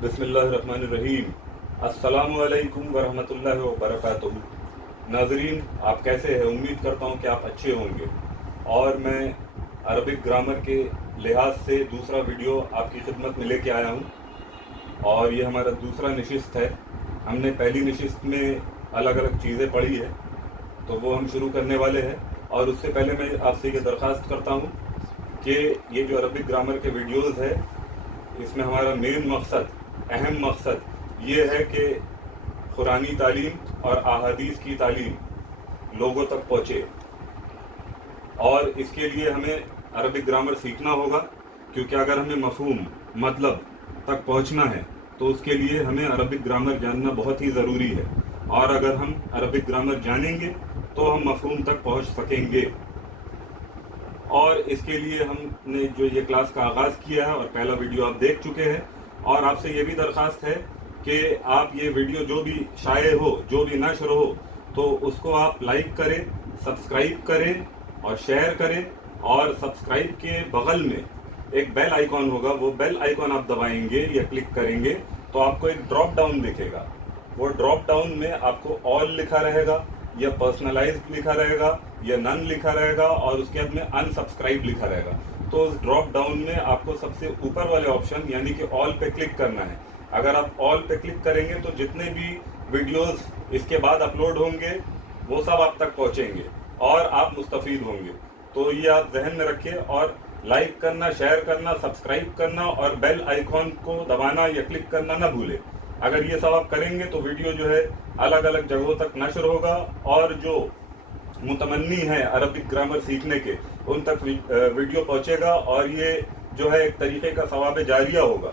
बिस्मिल्लाहिर्रहमानिर्रहीम। अस्सलामुअलैकुम वरहमतुल्लाहि वबरकातुहू। नाज़रीन, आप कैसे हैं? उम्मीद करता हूँ कि आप अच्छे होंगे। और मैं अरबिक ग्रामर के लिहाज से दूसरा वीडियो आपकी खिदमत में लेके आया हूँ, और ये हमारा दूसरा नशिस्त है। हमने पहली नशिस्त में अलग अलग चीज़ें पढ़ी है, तो वो हम शुरू करने वाले हैं। और उससे पहले मैं आपसे ये दरख्वास्त करता हूँ कि ये जो अरबिक ग्रामर के वीडियोज़ है, इसमें हमारा मेन मकसद, अहम मकसद ये है कि कुरानी तालीम और अहादीस की तालीम लोगों तक पहुँचे। और इसके लिए हमें अरबिक ग्रामर सीखना होगा, क्योंकि अगर हमें मफहूम मतलब तक पहुँचना है तो उसके लिए हमें अरबिक ग्रामर जानना बहुत ही ज़रूरी है। और अगर हम अरबिक ग्रामर जानेंगे तो हम मफहूम तक पहुँच सकेंगे। और इसके लिए हमने जो ये क्लास का आगाज़ किया है और पहला वीडियो आप देख चुके हैं। और आपसे ये भी दरख्वास्त है कि आप ये वीडियो जो भी शाये हो, जो भी नशर हो, तो उसको आप लाइक करें, सब्सक्राइब करें और शेयर करें। और सब्सक्राइब के बगल में एक बेल आइकॉन होगा, वो बेल आइकॉन आप दबाएंगे या क्लिक करेंगे तो आपको एक ड्रॉप डाउन दिखेगा। वो ड्रॉप डाउन में आपको ऑल लिखा रहेगा, या पर्सनलाइज्ड लिखा रहेगा, या नन लिखा रहेगा, और उसके बाद में अनसब्सक्राइब लिखा रहेगा। तो उस ड्रॉप डाउन में आपको सबसे ऊपर वाले ऑप्शन यानी कि ऑल पे क्लिक करना है। अगर आप ऑल पे क्लिक करेंगे तो जितने भी वीडियोस इसके बाद अपलोड होंगे वो सब आप तक पहुंचेंगे और आप मुस्तफीद होंगे। तो ये आप जहन में रखिए, और लाइक करना, शेयर करना, सब्सक्राइब करना और बेल आइकॉन को दबाना या क्लिक करना ना भूलें। अगर ये सब आप करेंगे तो वीडियो जो है अलग अलग जगहों तक नशर होगा, और जो मुतमन्नी है अरबिक ग्रामर सीखने के, उन तक वीडियो पहुंचेगा, और ये जो है एक तरीके का सवाब जारिया होगा।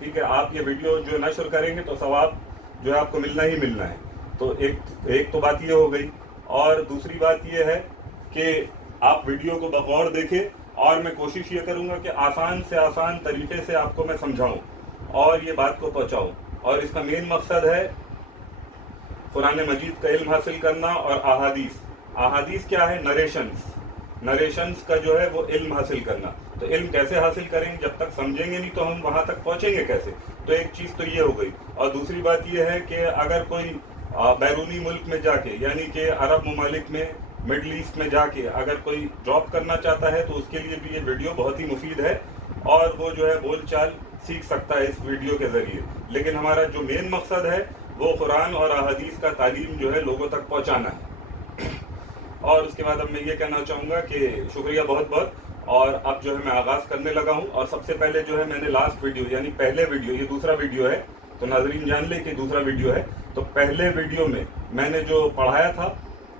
ठीक है, आप ये वीडियो जो नशर करेंगे तो सवाब जो है आपको मिलना ही मिलना है। तो एक तो बात ये हो गई। और दूसरी बात ये है कि आप वीडियो को बगौर देखें, और मैं कोशिश ये करूँगा कि आसान से आसान तरीके से आपको मैं समझाऊँ और ये बात को पहुँचाऊँ। और इसका मेन मकसद है कुरान मजीद का इल्म हासिल करना। और अहादीस क्या है? नरेशंस का जो है वो इल्म हासिल करना। तो इल्म कैसे हासिल करेंगे? जब तक समझेंगे नहीं तो हम वहाँ तक पहुँचेंगे कैसे? तो एक चीज़ तो ये हो गई। और दूसरी बात ये है कि अगर कोई बैरूनी मुल्क में जाके, यानी कि अरब ममालिक में, मिडल ईस्ट में जाके अगर कोई जॉब करना चाहता है तो उसके लिए भी ये वीडियो बहुत ही मुफीद है, और वो जो है बोल चाल सीख सकता है इस वीडियो के ज़रिए। लेकिन हमारा जो मेन मकसद है वो कुरान और अहादीस का तालीम जो है लोगों तक पहुँचाना है। और उसके बाद अब मैं ये कहना चाहूँगा कि शुक्रिया बहुत बहुत। और अब जो है मैं आगाज़ करने लगा हूँ। और सबसे पहले जो है मैंने लास्ट वीडियो यानी पहले वीडियो, ये दूसरा वीडियो है तो नाजरीन जान ले कि दूसरा वीडियो है। तो पहले वीडियो में मैंने जो पढ़ाया था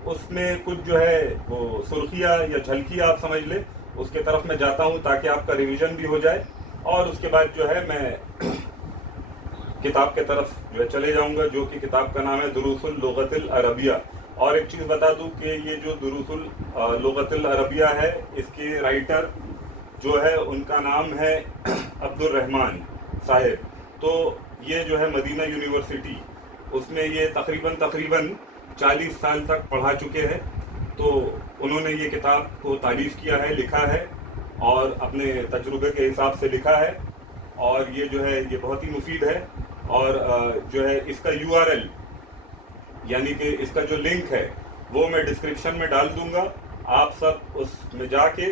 उसमें कुछ जो है वो सुर्खियाँ या झलकियाँ आप समझ ले, उसके तरफ मैं जाता हूँ ताकि आपका रिवीजन भी हो जाए। और उसके बाद जो है मैं किताब के तरफ जो है चले जाऊँगा, जो कि किताब का नाम है दुरूसुल लुगतिल अरबिया। और एक चीज़ बता दूं कि ये जो दुरूसुल लुगतिल अरबिया है, इसके राइटर जो है उनका नाम है अब्दुल रहमान साहिब। तो ये जो है मदीना यूनिवर्सिटी, उसमें ये तकरीबन 40 साल तक पढ़ा चुके हैं। तो उन्होंने ये किताब को तारीफ़ किया है, लिखा है, और अपने तजुर्बे के हिसाब से लिखा है। और ये जो है ये बहुत ही मुफीद है। और जो है इसका URL यानी कि इसका जो लिंक है वो मैं डिस्क्रिप्शन में डाल दूंगा। आप सब उसमें जाके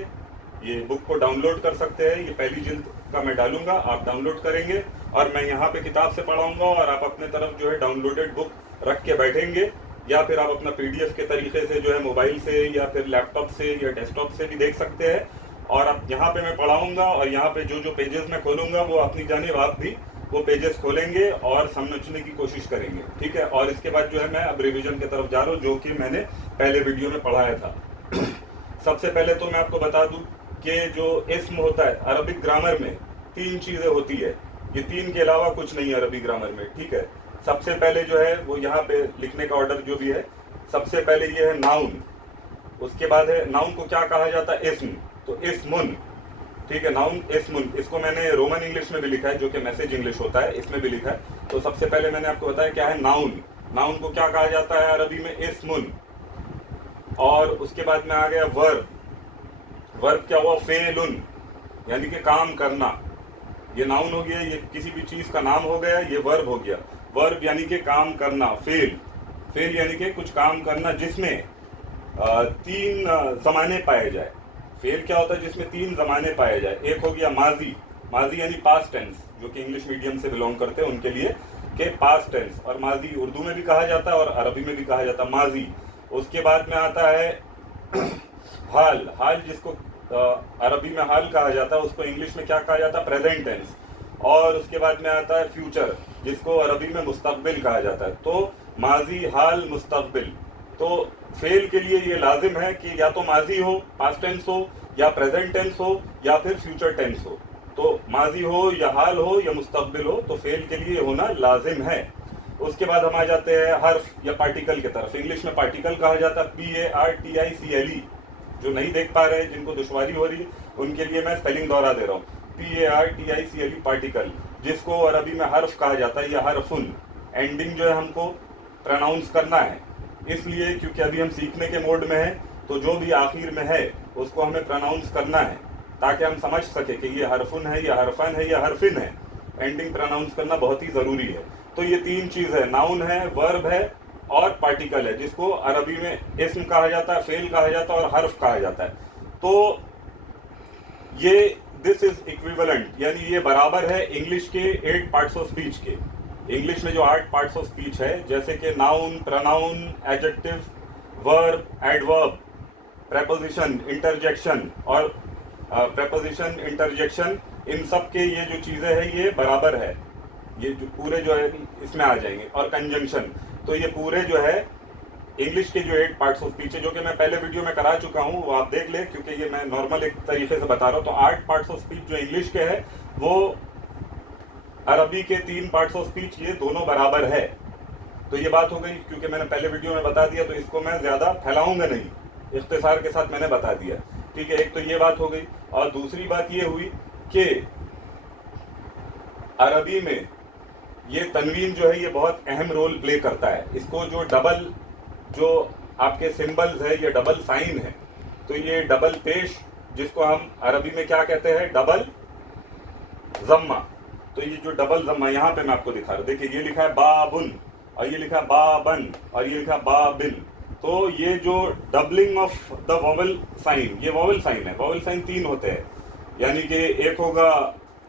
ये बुक को डाउनलोड कर सकते हैं। ये पहली जिल्द का मैं डालूंगा, आप डाउनलोड करेंगे, और मैं यहाँ पे किताब से पढ़ाऊंगा, और आप अपने तरफ जो है डाउनलोडेड बुक रख के बैठेंगे, या फिर आप अपना PDF के तरीके से जो है मोबाइल से या फिर लैपटॉप से या डेस्कटॉप से भी देख सकते हैं। और अब यहाँ पे मैं पढ़ाऊंगा, और यहाँ पे जो जो पेजेस मैं खोलूंगा वो अपनी जानिब आप भी वो पेजेस खोलेंगे और समझने की कोशिश करेंगे। ठीक है, और इसके बाद जो है मैं अब रिवीजन की तरफ जा रहा हूँ, जो कि मैंने पहले वीडियो में पढ़ाया था। सबसे पहले तो मैं आपको बता दूं कि जो इस्म होता है अरबिक ग्रामर में 3 चीज़ें होती है। ये 3 के अलावा कुछ नहीं है अरबी ग्रामर में। ठीक है, सबसे पहले जो है वो यहाँ पे लिखने का ऑर्डर जो भी है, सबसे पहले ये है नाउन। उसके बाद है, नाउन को क्या कहा जाता है? इस्म। तो इस्मुन। ठीक है, नाउन इस्मुन। इसको मैंने रोमन इंग्लिश में भी लिखा है, जो कि मैसेज इंग्लिश होता है, इसमें भी लिखा है। तो सबसे पहले मैंने आपको बताया क्या है नाउन। नाउन को क्या कहा जाता है अरबी में? इस्मुन। और उसके बाद में आ गया वर्ब। वर्ब क्या हुआ? फेलुन, यानी कि काम करना। یہ नाउन हो गया, ये किसी भी चीज का नाम हो गया, ये वर्ब हो गया। वर्ब यानी कि काम करना, फेल। फेल यानी कि कुछ काम करना जिसमें तीन ज़माने पाए जाए। फेल क्या होता है? जिसमें तीन ज़माने पाए जाए। एक हो गया माजी, माजी यानी पास्ट टेंस, जो कि इंग्लिश मीडियम से बिलोंग करते हैं उनके लिए, कि पास्ट टेंस। और माजी उर्दू में भी कहा जाता है और अरबी में भी कहा जाता है माजी। उसके बाद में आता है हाल, हाल जिसको अरबी में हाल कहा जाता है, उसको इंग्लिश में क्या कहा जाता है? Present tense. और उसके बाद में आता है फ्यूचर, जिसको अरबी में मुस्तकबिल कहा जाता है। तो माजी, हाल, मुस्तकबिल। तो फेल के लिए ये लाजिम है कि या तो माजी हो, पास्ट टेंस हो, या प्रेजेंट टेंस हो, या फिर फ्यूचर टेंस हो। तो माजी हो या हाल हो या मुस्तकबिल हो, तो फेल के लिए होना लाजिम है। उसके बाद हम आ जाते हैं हर्फ या पार्टिकल की तरफ। इंग्लिश में पार्टिकल कहा जाता है PARTICLE। जो नहीं देख पा रहे हैं, जिनको दुश्वारी हो रही है, उनके लिए मैं स्पेलिंग दोहरा दे रहा हूँ। PARTICLE पार्टिकल, जिसको अरबी में हर्फ कहा जाता है या हरफुन। एंडिंग जो है हमको प्रोनाउंस करना है, इसलिए क्योंकि अभी हम सीखने के मोड में हैं, तो जो भी आखिर में है उसको हमें प्रोनाउंस करना है, ताकि हम समझ सके कि ये हरफुन है या हरफन है या हरफिन है। एंडिंग प्रोनाउंस करना बहुत ही ज़रूरी है। तो ये तीन चीज़ है, नाउन है, वर्ब है और पार्टिकल है, जिसको अरबी में इस्म कहा जाता है, फेल कहा जाता है और हर्फ कहा जाता है। तो ये दिस इज इक्विवेलेंट, यानी ये बराबर है इंग्लिश के 8 पार्ट्स ऑफ स्पीच के। इंग्लिश में जो 8 पार्ट्स ऑफ स्पीच है, जैसे कि noun, pronoun, adjective, verb, adverb, preposition, interjection और प्रेपोजिशन, इंटरजेक्शन, इन सब के ये जो चीज़ें हैं ये बराबर है। ये जो पूरे जो है इसमें आ जाएंगे। और कंजंक्शन, तो ये पूरे जो है इंग्लिश के जो 8 पार्ट्स ऑफ स्पीच है, जो कि मैं पहले वीडियो में करा चुका हूँ, वो आप देख लें, क्योंकि ये मैं नॉर्मल एक तरीके से बता रहा हूँ। तो 8 पार्ट्स ऑफ स्पीच जो इंग्लिश के है, वो अरबी के 3 पार्ट्स ऑफ स्पीच, ये दोनों बराबर है। तो ये बात हो गई, क्योंकि मैंने पहले वीडियो में बता दिया, तो इसको मैं ज़्यादा फैलाऊंगा नहीं, इख्तिसार के साथ मैंने बता दिया। ठीक है, एक तो ये बात हो गई। और दूसरी बात ये हुई कि अरबी में ये तनवीन जो है ये बहुत अहम रोल प्ले करता है। इसको जो डबल, जो आपके सिंबल्स है, ये डबल साइन है, तो ये डबल पेश, जिसको हम अरबी में क्या कहते हैं? डबल जम्मा। तो ये जो डबल जम्मा, यहाँ पे मैं आपको दिखा रहा हूँ, देखिए ये लिखा है बाबुन, और ये लिखा है बाबन, और ये लिखा है बाबिन। तो ये जो doubling of the vowel sign, ये वॉवल साइन है। वॉवल साइन 3 होते हैं, यानी कि एक होगा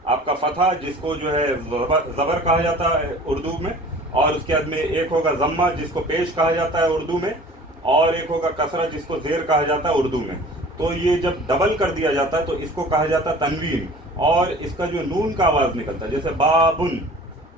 आपका फतहा, जिसको जो है ज़बर कहा जाता है उर्दू में, और उसके बाद में एक होगा ज़म्मा, जिसको पेश कहा जाता है उर्दू में, और एक होगा कसरा, जिसको ज़ेर कहा जाता है उर्दू में। तो ये जब डबल कर दिया जाता है तो इसको कहा जाता है तनवीन। और इसका जो नून का आवाज़ निकलता है, जैसे बाबुन,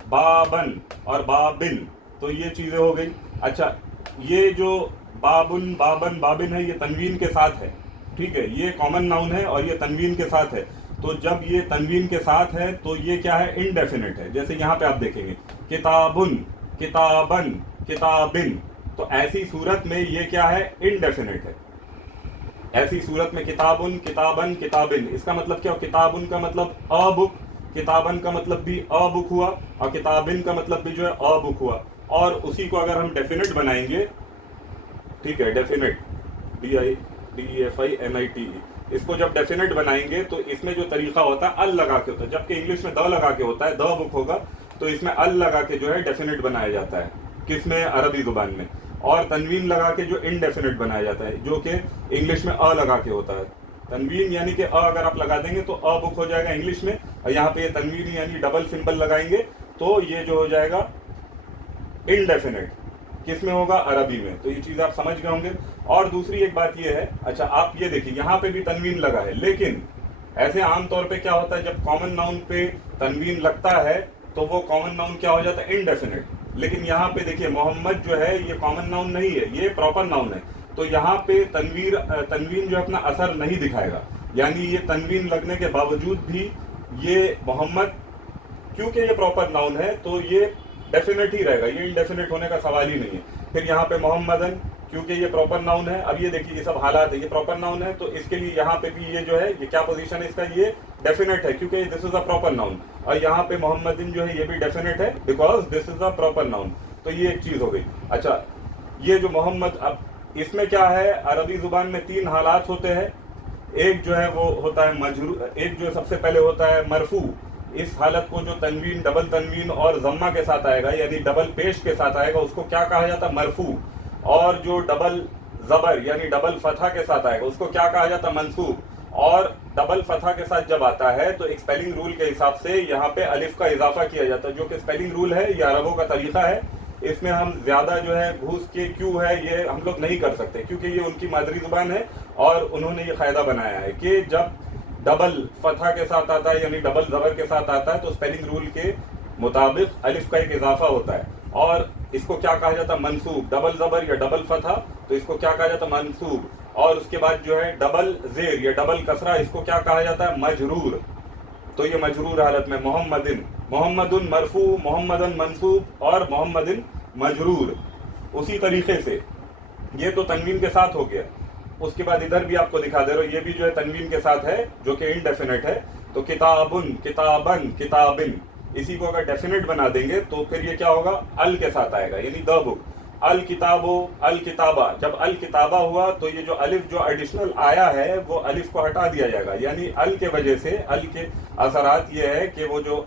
बाबन और बाबिन, तो ये चीज़ें हो गई। अच्छा, ये जो बाबुन, बाबन, बाबिन है, ये तनवीन के साथ है। ठीक है, ये कॉमन नाउन है और ये तनवीन के साथ है। तो जब ये तनवीन के साथ है तो ये क्या है? इनडेफिनिट है। जैसे यहाँ पे आप देखेंगे किताबुन, किताबन, किताबिन, तो ऐसी सूरत में ये क्या है? इनडेफिनिट है। ऐसी सूरत में किताबुन, किताबन, किताबिन, इसका मतलब क्या? किताबुन का मतलब अ बुक, किताबन का मतलब भी अ बुक हुआ, और किताबिन का मतलब भी जो है अ बुक हुआ। और उसी को अगर हम डेफिनेट बनाएंगे, ठीक है, डेफिनेट, DEFINITE, इसको जब डेफिनेट बनाएंगे तो इसमें जो तरीका होता है अल लगा के होता है, जबकि इंग्लिश में द लगा के होता है, द बुक होगा, तो इसमें अल लगा के जो है डेफिनेट बनाया जाता है। किसमें? अरबी जुबान में। और तनवीन लगा के जो इनडेफिनेट बनाया जाता है, जो कि इंग्लिश में अ लगा के होता है। तनवीन यानी कि अ अगर आप लगा देंगे तो अ बुक हो जाएगा इंग्लिश में, और यहाँ पे तनवीन यानी डबल सिंबल लगाएंगे तो ये जो हो जाएगा इनडेफिनेट। किस में होगा? अरबी में। तो ये चीज़ आप समझ गए होंगे। और दूसरी एक बात ये है, अच्छा आप ये देखिए यहाँ पे भी तनवीन लगा है, लेकिन ऐसे आमतौर पे क्या होता है, जब कॉमन नाउन पे तनवीन लगता है तो वो कॉमन नाउन क्या हो जाता है? इनडेफिनेट। लेकिन यहाँ पे देखिए मोहम्मद जो है ये कॉमन नाउन नहीं है, ये प्रॉपर नाउन है। तो यहाँ पे तनवीन जो अपना असर नहीं दिखाएगा, यानी ये तनवीन लगने के बावजूद भी ये मोहम्मद, क्योंकि ये प्रॉपर नाउन है तो ये डेफिनेट ही रहेगा, ये इनडेफिनेट होने का सवाल ही नहीं है। फिर यहाँ पे मोहम्मदन, क्योंकि ये प्रॉपर नाउन है। अब ये देखिए ये सब हालात है, ये प्रॉपर नाउन है, तो इसके लिए यहाँ पे भी ये जो है, ये क्या पोजीशन है इसका? ये डेफिनेट है, क्योंकि this is a proper noun. और यहाँ पे मोहम्मदिन जो है ये भी डेफिनेट है, because this is a proper noun. तो ये एक चीज़ हो गई। अच्छा, ये जो मोहम्मद, अब इसमें क्या है? अरबी जुबान में 3 हालात होते हैं। एक जो है वो होता है मजरूर, एक जो सबसे पहले होता है मरफू, اس حالت کو جو تنوین ڈبل تنوین اور ضمہ کے ساتھ آئے گا یعنی ڈبل پیش کے ساتھ آئے گا اس کو کیا کہا جاتا ہے؟ مرفوع. اور جو ڈبل زبر یعنی ڈبل فتحہ کے ساتھ آئے گا اس کو کیا کہا جاتا ہے؟ منصوب. اور ڈبل فتحہ کے ساتھ جب آتا ہے تو ایک اسپیلنگ رول کے حساب سے یہاں پہ الف کا اضافہ کیا جاتا ہے جو کہ اسپیلنگ رول ہے، یہ عربوں کا طریقہ ہے. اس میں ہم زیادہ جو ہے گھوس کے کیوں ہے یہ ہم لوگ نہیں کر سکتے کیونکہ یہ ان کی مادری زبان ہے اور انہوں نے یہ قاعدہ بنایا ہے کہ جب ڈبل فتحہ کے ساتھ آتا ہے یعنی ڈبل زبر کے ساتھ آتا ہے تو اسپیلنگ رول کے مطابق الف کا ایک اضافہ ہوتا ہے اور اس کو کیا کہا جاتا ہے؟ منصوب. ڈبل زبر یا ڈبل فتحہ تو اس کو کیا کہا جاتا ہے؟ منصوب. اور اس کے بعد جو ہے ڈبل زیر یا ڈبل کسرہ اس کو کیا کہا جاتا ہے؟ مجرور. تو یہ مجرور حالت میں محمدن، محمدن مرفوع، محمدن منصوب اور محمدن مجرور. اسی طریقے سے یہ تو تنوین کے ساتھ ہو گیا. اس کے بعد ادھر بھی آپ کو دکھا دے رہا ہوں، یہ بھی جو ہے تنوین کے ساتھ ہے جو کہ انڈیفینٹ ہے. تو کتابن، کتابن، کتابن، اسی کو اگر ڈیفینٹ بنا دیں گے تو پھر یہ کیا ہوگا؟ ال کے ساتھ آئے گا یعنی دا بک. الکتابو، الکتابہ. جب الکتابہ ہوا تو یہ جو الف جو ایڈیشنل آیا ہے وہ الف کو ہٹا دیا جائے گا یعنی ال کے وجہ سے ال کے اثرات یہ ہے کہ وہ جو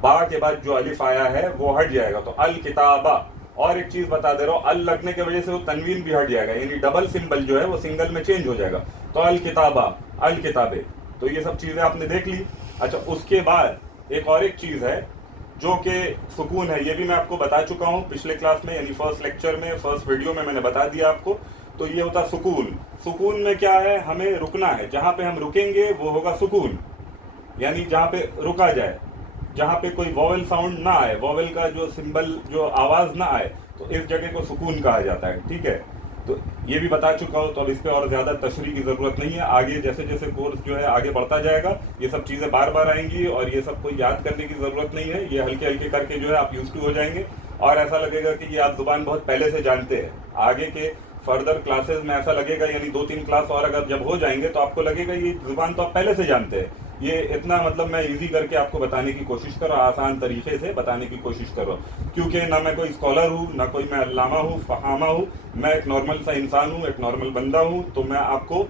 با کے بعد جو الف آیا ہے وہ ہٹ جائے گا. تو الکتابہ. اور ایک چیز بتا دے رہا ہوں، ال لگنے کی وجہ سے وہ تنوین بھی ہٹ جائے گا یعنی ڈبل سمبل جو ہے وہ سنگل میں چینج ہو جائے گا. تو الکتابہ، الکتابے. تو یہ سب چیزیں آپ نے دیکھ لی. اچھا اس کے بعد ایک چیز ہے جو کہ سکون ہے، یہ بھی میں آپ کو بتا چکا ہوں پچھلے کلاس میں یعنی فرسٹ لیکچر میں، فرسٹ ویڈیو میں نے بتا دیا آپ کو. تو یہ ہوتا سکون. سکون میں کیا ہے؟ ہمیں رکنا ہے، جہاں پہ ہم رکیں گے وہ ہوگا سکون یعنی جہاں پہ رکا جائے، جہاں پہ کوئی واول ساؤنڈ نہ آئے، واول کا جو سمبل جو آواز نہ آئے تو اس جگہ کو سکون کہا جاتا ہے. ٹھیک ہے، تو یہ بھی بتا چکا ہوں تو اب اس پہ اور زیادہ تشریح کی ضرورت نہیں ہے. آگے جیسے جیسے کورس جو ہے آگے بڑھتا جائے گا یہ سب چیزیں بار بار آئیں گی اور یہ سب کو یاد کرنے کی ضرورت نہیں ہے. یہ ہلکے ہلکے کر کے جو ہے آپ یوز ٹو ہو جائیں گے اور ایسا لگے گا کہ یہ آپ زبان بہت پہلے سے جانتے ہیں. آگے کے فردر کلاسز میں ایسا لگے گا یعنی 2-3 کلاس اور اگر جب ہو جائیں گے تو آپ کو لگے گا یہ زبان تو آپ پہلے سے جانتے ہیں. یہ اتنا مطلب میں ایزی کر کے آپ کو بتانے کی کوشش کر رہا ہوں، آسان طریقے سے بتانے کی کوشش کر رہا ہوں کیونکہ نہ میں کوئی اسکالر ہوں، نہ کوئی میں علامہ ہوں، فہامہ ہوں. میں ایک نارمل سا انسان ہوں، ایک نارمل بندہ ہوں. تو میں آپ کو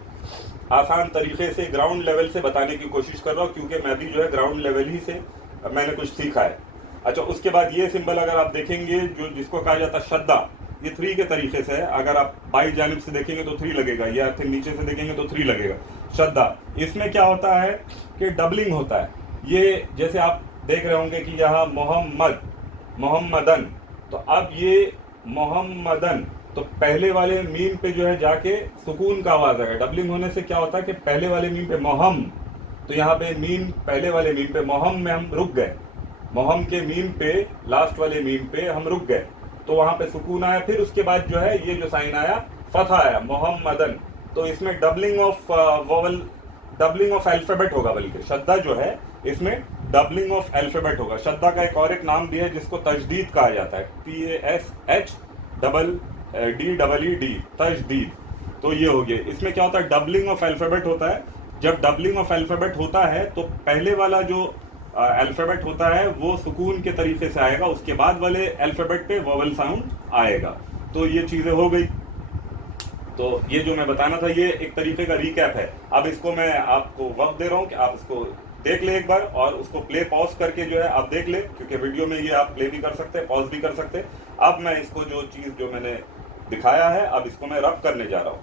آسان طریقے سے گراؤنڈ لیول سے بتانے کی کوشش کر رہا ہوں کیونکہ میں بھی جو ہے گراؤنڈ لیول ہی سے میں نے کچھ سیکھا ہے. اچھا اس کے بعد یہ سمبل اگر آپ دیکھیں گے جس کو کہا جاتا ہے شدہ، یہ 3 کے طریقے سے ہے. اگر آپ بائیں جانب سے دیکھیں گے تو 3 لگے گا یا پھر نیچے سے دیکھیں گے تو 3 لگے گا. شدہ اس میں کیا ہوتا ہے کہ ڈبلنگ ہوتا ہے. یہ جیسے آپ دیکھ رہے ہوں گے کہ یہاں محمد، محمدن، تو اب یہ محمدن تو پہلے والے میم پہ جو ہے جا کے سکون کا آواز آئے گا. ڈبلنگ ہونے سے کیا ہوتا ہے کہ پہلے والے میم پہ محم، تو یہاں پہ میم پہلے والے میم پہ محم میں ہم رک گئے، محم کے میم پہ لاسٹ والے میم پہ ہم رک گئے تو وہاں پہ سکون آیا. پھر اس کے بعد جو ہے یہ جو سائن آیا فتح آیا محمدن. تو اس میں doubling of vowel, doubling of alphabet ہوگا، بلکہ شدہ جو ہے اس میں ڈبلنگ آف الفابیٹ ہوگا. شدہ کا ایک نام بھی ہے جس کو تجدید کہا جاتا ہے، TASHDEED، تجدید. تو یہ ہو گیا. اس میں کیا ہوتا ہے؟ ڈبلنگ آف الفابیٹ ہوتا ہے. جب ڈبلنگ آف الفابیٹ ہوتا ہے تو پہلے والا جو الفابیٹ ہوتا ہے وہ سکون کے طریقے سے آئے گا، اس کے بعد والے الفابیٹ پہ ووول ساؤنڈ آئے گا. تو یہ چیزیں ہو گئی. تو یہ جو میں بتانا تھا یہ ایک طریقے کا ریکیپ ہے. اب اس کو میں آپ کو وقت دے رہا ہوں کہ آپ اس کو دیکھ لیں ایک بار اور اس کو پلے پاز کر کے جو ہے آپ دیکھ لیں کیونکہ ویڈیو میں یہ آپ پلے بھی کر سکتے ہیں، پاز بھی کر سکتے ہیں. اب میں اس کو جو چیز جو میں نے دکھایا ہے اب اس کو میں رب کرنے جا رہا ہوں.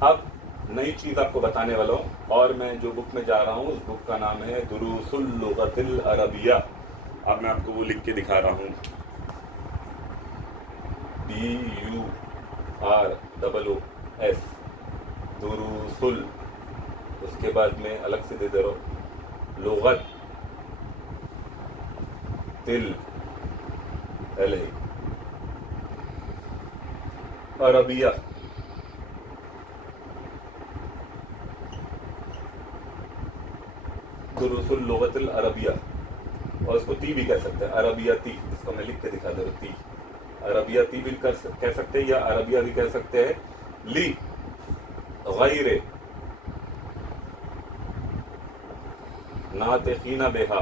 اب نئی چیز آپ کو بتانے والا ہوں اور میں جو بک میں جا رہا ہوں اس بک کا نام ہے دروس اللغۃ العربیہ. اب میں آپ کو وہ لکھ کے دکھا رہا ہوں، DUROOS، دروس ال، اس کے بعد میں الگ سے دے رہا ہوں لغت تل عربیہ. دروس اللغۃ العربیہ، اور اس کو تی بھی کہہ سکتے ہیں، عربیتی. اس کو میں لکھ کے دکھا دے رہا ہوں، تی عربیتی بھی کہہ سکتے ہیں یا عربیہ بھی کہہ سکتے ہیں ली गैर नातिकीना बेहा,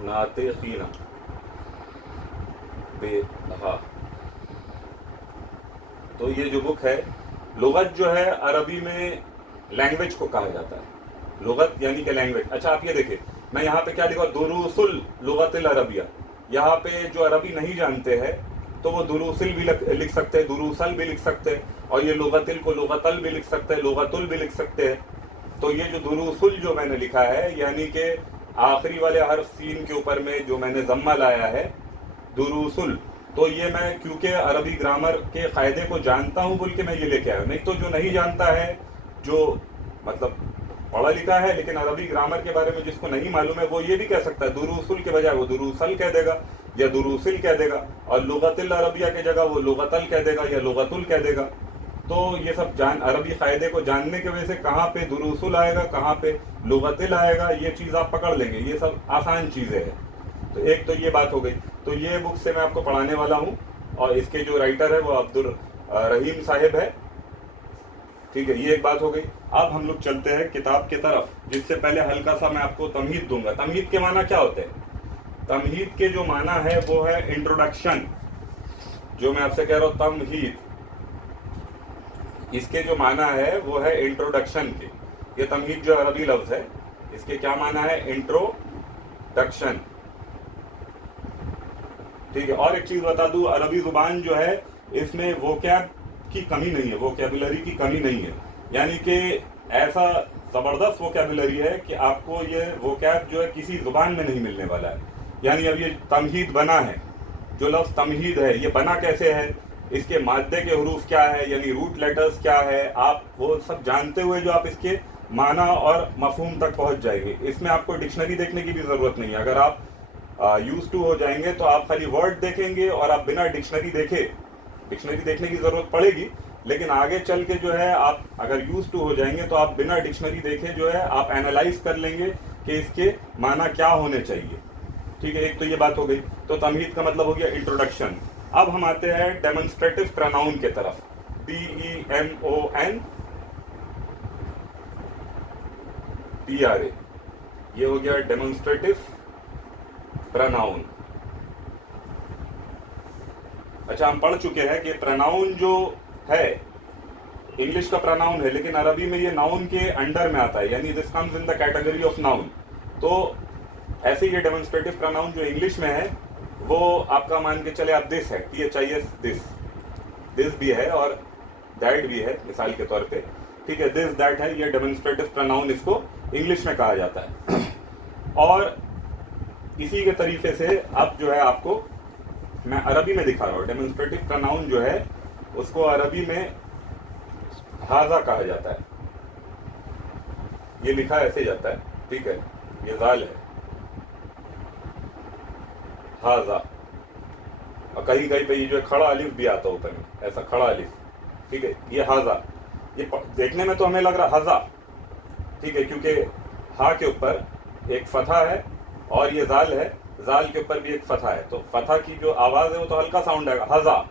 नातिकीना बेहा। तो ये जो बुक है, लुगत जो है अरबी में लैंग्वेज को कहा जाता है, लुगत यानी कि लैंग्वेज। अच्छा आप ये देखिए, मैं यहाँ पे क्या लिखा, दुरूसुल लुगतिल अरबिया। यहाँ पे जो अरबी नहीं जानते हैं तो वो दुरूसिल भी लिख सकते हैं, दुरूसल भी लिख सकते हैं, और ये लुगतिल को लुगतल भी लिख सकते हैं, लुगतुल भी लिख सकते हैं। तो ये जो दुरूसुल जो मैंने लिखा है, यानी कि आखिरी वाले हर सीन के ऊपर में जो मैंने जम्मा लाया है, दुरूसुल, तो ये मैं क्योंकि अरबी ग्रामर के क़ायदे को जानता हूँ बोल के मैं ये लेके आया हूँ। नहीं तो जो नहीं जानता है, जो मतलब पढ़ा लिखा है लेकिन अरबी ग्रामर के बारे में जिसको नहीं मालूम है, वो ये भी कह सकता है, दुरूसुल के बजाय वो दुरूसल कह देगा या दुरूसिल कह देगा, और लुगतिल अरबिया की जगह वो लुगतल कह देगा या लुगतुल कह देगा। तो ये सब अरबी क़ायदे को जानने की वजह से कहाँ पे दुरूसुल आएगा, कहाँ पे लुगतिल आएगा, ये चीज़ आप पकड़ लेंगे। ये सब आसान चीज़ें हैं। तो एक तो ये बात हो गई। तो ये बुक से मैं आपको पढ़ाने वाला हूँ, और इसके जो राइटर है वो अब्दुल रहीम साहिब है। ठीक है, ये एक बात हो गई। अब हम लोग चलते हैं किताब की तरफ, जिससे पहले हल्का सा मैं आपको तमहीद दूंगा। तमहीद के माना क्या होते हैं? तमहीद के जो माना है वो है इंट्रोडक्शन। जो मैं आपसे कह रहा हूँ तमहीद, इसके जो माना है वो है इंट्रोडक्शन के। ये तमहीद जो अरबी लफ्ज है, इसके क्या माना है? इंट्रोडक्शन। ठीक है, और एक चीज बता दूं, अरबी जुबान जो है इसमें वोकैब की कमी नहीं है, वोकैबुलरी की कमी नहीं है। यानी कि ऐसा जबरदस्त वोकैबुलरी है कि आपको ये वोकैब जो है किसी जुबान में नहीं मिलने वाला है। यानी अब ये तमहीद बना है, जो लफ्ज तमहीद है ये बना कैसे है, इसके मादे के हरूफ क्या है, यानी रूट लेटर्स क्या है, आप वो सब जानते हुए जो आप इसके माना और मफहूम तक पहुंच जाएंगे। इसमें आपको डिक्शनरी देखने की भी ज़रूरत नहीं है। अगर आप यूज टू हो जाएंगे तो आप खाली वर्ड देखेंगे और आप बिना डिक्शनरी देखे, डिक्शनरी देखने की ज़रूरत पड़ेगी, लेकिन आगे चल के जो है आप अगर यूज टू हो जाएंगे तो आप बिना डिक्शनरी देखे जो है आप एनालाइज कर लेंगे कि इसके माना क्या होने चाहिए। ठीक है, एक तो ये बात हो गई। तो तमहीद का मतलब हो गया इंट्रोडक्शन। अब हम आते हैं डेमोन्स्ट्रेटिव प्रोनाउन के तरफ। DEMONTRA, ये हो गया डेमोन्स्ट्रेटिव प्रोनाउन। अच्छा, हम पढ़ चुके हैं कि प्रोनाउन जो है इंग्लिश का प्रोनाउन है, लेकिन अरबी में ये नाउन के अंडर में आता है, यानी this comes in the category of noun. तो ऐसे ये डेमोन्स्ट्रेटिव प्रोनाउन जो इंग्लिश में है वो आपका मान के चले आप दिस है, THIS, दिस भी है और दैट भी है मिसाल के तौर पे। ठीक है, दिस दैट है, ये डेमोन्स्ट्रेटिव प्रोनाउन इसको इंग्लिश में कहा जाता है। और इसी के तरीके से अब जो है आपको मैं अरबी में दिखा रहा हूँ। डेमोन्स्ट्रेटिव प्रोनाउन जो है उसको अरबी में हाजा कहा जाता है। ये लिखा ऐसे जाता है, ठीक है, ये जाल है, हाजा, और कहीं कहीं पे ये जो खड़ा अलिफ भी आता है ऊपर में, ऐसा खड़ा अलिफ। ठीक है, ये हाजा, ये देखने में तो हमें लग रहा हाजा, ठीक है, क्योंकि हा के ऊपर एक फतहा है और ये जाल है, जाल के ऊपर भी एक फतहा है, तो फतहा की जो आवाज़ है वो तो हल्का साउंड आएगा, हजा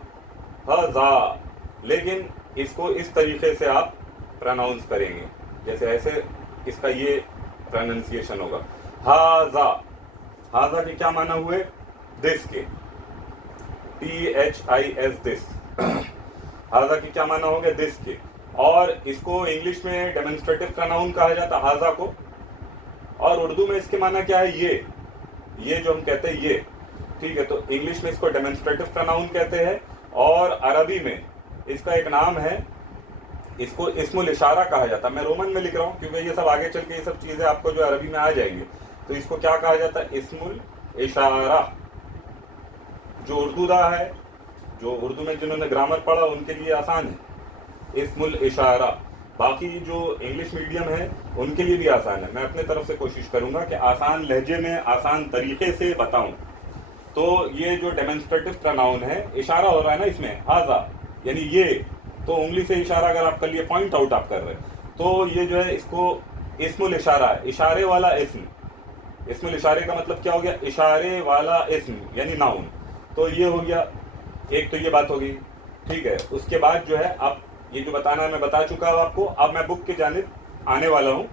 हजा। लेकिन इसको इस तरीके से आप प्रोनाउंस करेंगे, जैसे ऐसे इसका ये प्रोनाउंसिएशन होगा, हाजा। हाजा के क्या माना हुए? दिस के, THIS, दिस। हाजा के क्या माना हो गया? दिस के। और इसको इंग्लिश में डेमोन्स्ट्रेटिव प्रोनाउन कहा जाता है हाजा को, और उर्दू में इसके माना क्या है? ये जो हम कहते हैं ये। ठीक है, तो इंग्लिश में इसको डेमोन्स्ट्रेटिव प्रोनाउन कहते हैं, और अरबी में इसका एक नाम है, इसको इस्मुल इशारा कहा जाता है। मैं रोमन में लिख रहा हूँ क्योंकि ये सब आगे चल के ये सब चीज़ें आपको जो अरबी में आ जाएंगी। तो इसको क्या कहा जाता है? इस्मुल इशारा। जो उर्दू दा है, जो उर्दू में जिन्होंने ग्रामर पढ़ा उनके लिए आसान है इस्मुल इशारा। बाकी जो इंग्लिश मीडियम है उनके लिए भी आसान है। मैं अपने तरफ से कोशिश करूंगा कि आसान लहजे में आसान तरीके से बताऊं। तो ये जो डेमोन्स्ट्रेटिव प्रोनाउन है, इशारा हो रहा है ना इसमें, हाजा यानी ये, तो उंगली से इशारा अगर आप कर लिए, पॉइंट आउट आप कर रहे हैं, तो ये जो है इसको इस्मुल इशारा है, इशारे वाला इस्म। इस्मुल इशारे का मतलब क्या हो गया? इशारे वाला इस्म यानी नाउन। तो ये हो गया, एक तो ये बात हो गई। ٹھیک ہے. اس کے بعد جو ہے اب یہ جو بتانا ہے میں بتا چکا ہوں آپ کو. اب میں بک کی جانب آنے والا ہوں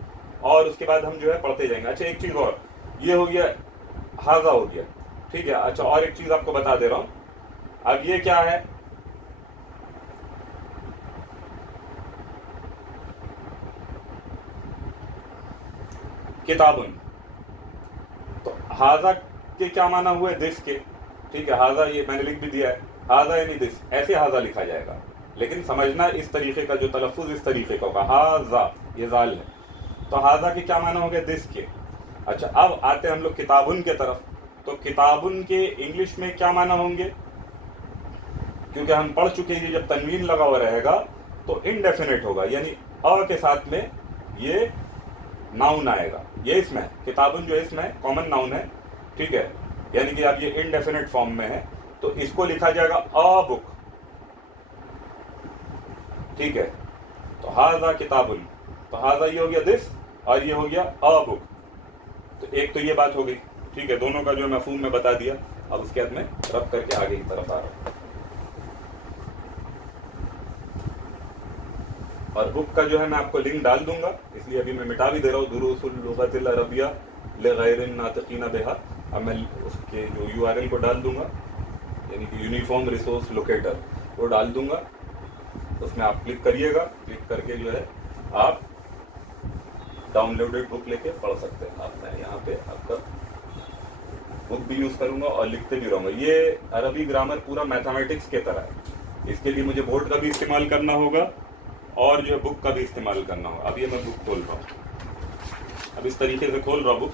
اور اس کے بعد ہم جو ہے پڑھتے جائیں گے. اچھا ایک چیز اور, یہ ہو گیا ہاضا ہو گیا, ٹھیک ہے. اچھا اور ایک چیز آپ کو بتا دے رہا ہوں. اب یہ کیا ہے, کتابن. تو ہاضا کے کیا معنی ہوئے, دس کے, ٹھیک ہے. ہاضا یہ میں نے لکھ بھی دیا ہے, ہاضا یعنی دس, ایسے ہاضا لکھا جائے گا, لیکن سمجھنا اس طریقے کا, جو تلفظ اس طریقے کا ہوگا, ہاضا یہ زال ہے. تو ہاضا کے کیا معنی ہو گئے, دس کے. اچھا اب آتے ہیں ہم لوگ کتابن کے طرف. تو کتابن کے انگلش میں کیا معنی ہوں گے, کیونکہ ہم پڑھ چکے ہیں جب تنوین لگا ہوا رہے گا تو انڈیفینٹ ہوگا, یعنی کے ساتھ میں یہ ناؤن آئے گا. یہ اسم ہے, کتابن جو اسم ہے کامن ناؤن ہے, ٹھیک ہے, یعنی کہ اب یہ انڈیفینٹ فارم میں ہے, تو اس کو لکھا جائے گا بک, ٹھیک ہے. تو ہاضا کتابن, تو ہاضا یہ ہو گیا دس اور یہ ہو گیا بک. تو ایک تو یہ بات ہو گئی, ٹھیک ہے, دونوں کا جو مفہوم میں بتا دیا. اب اس کے بعد میں رب کر کے آگے کی طرف آ رہا ہوں. اور بک کا جو ہے میں آپ کو لنک ڈال دوں گا, اس لیے ابھی میں مٹا بھی دے رہا ہوں, دروس اللغت العربیہ لغیر الناطقین بہا. اب میں اس کے جو URL کو ڈال دوں گا, یعنی کہ یونیفارم ریسورس لوکیٹر, وہ ڈال دوں گا. اس میں آپ کلک کریے گا, کلک کر کے جو ہے آپ ڈاؤن لوڈیڈ بک لے کے پڑھ سکتے ہیں. آپ میں یہاں پہ آپ کا بک بھی یوز کروں گا اور لکھتے بھی رہوں گا. یہ عربی گرامر پورا میتھمیٹکس کی طرح ہے. اس کے لیے مجھے بورڈ کا بھی استعمال کرنا ہوگا اور جو ہے بک کا بھی استعمال کرنا ہوگا. اب یہ میں بک کھول رہا ہوں, اب اس طریقے سے کھول رہا ہوں بک.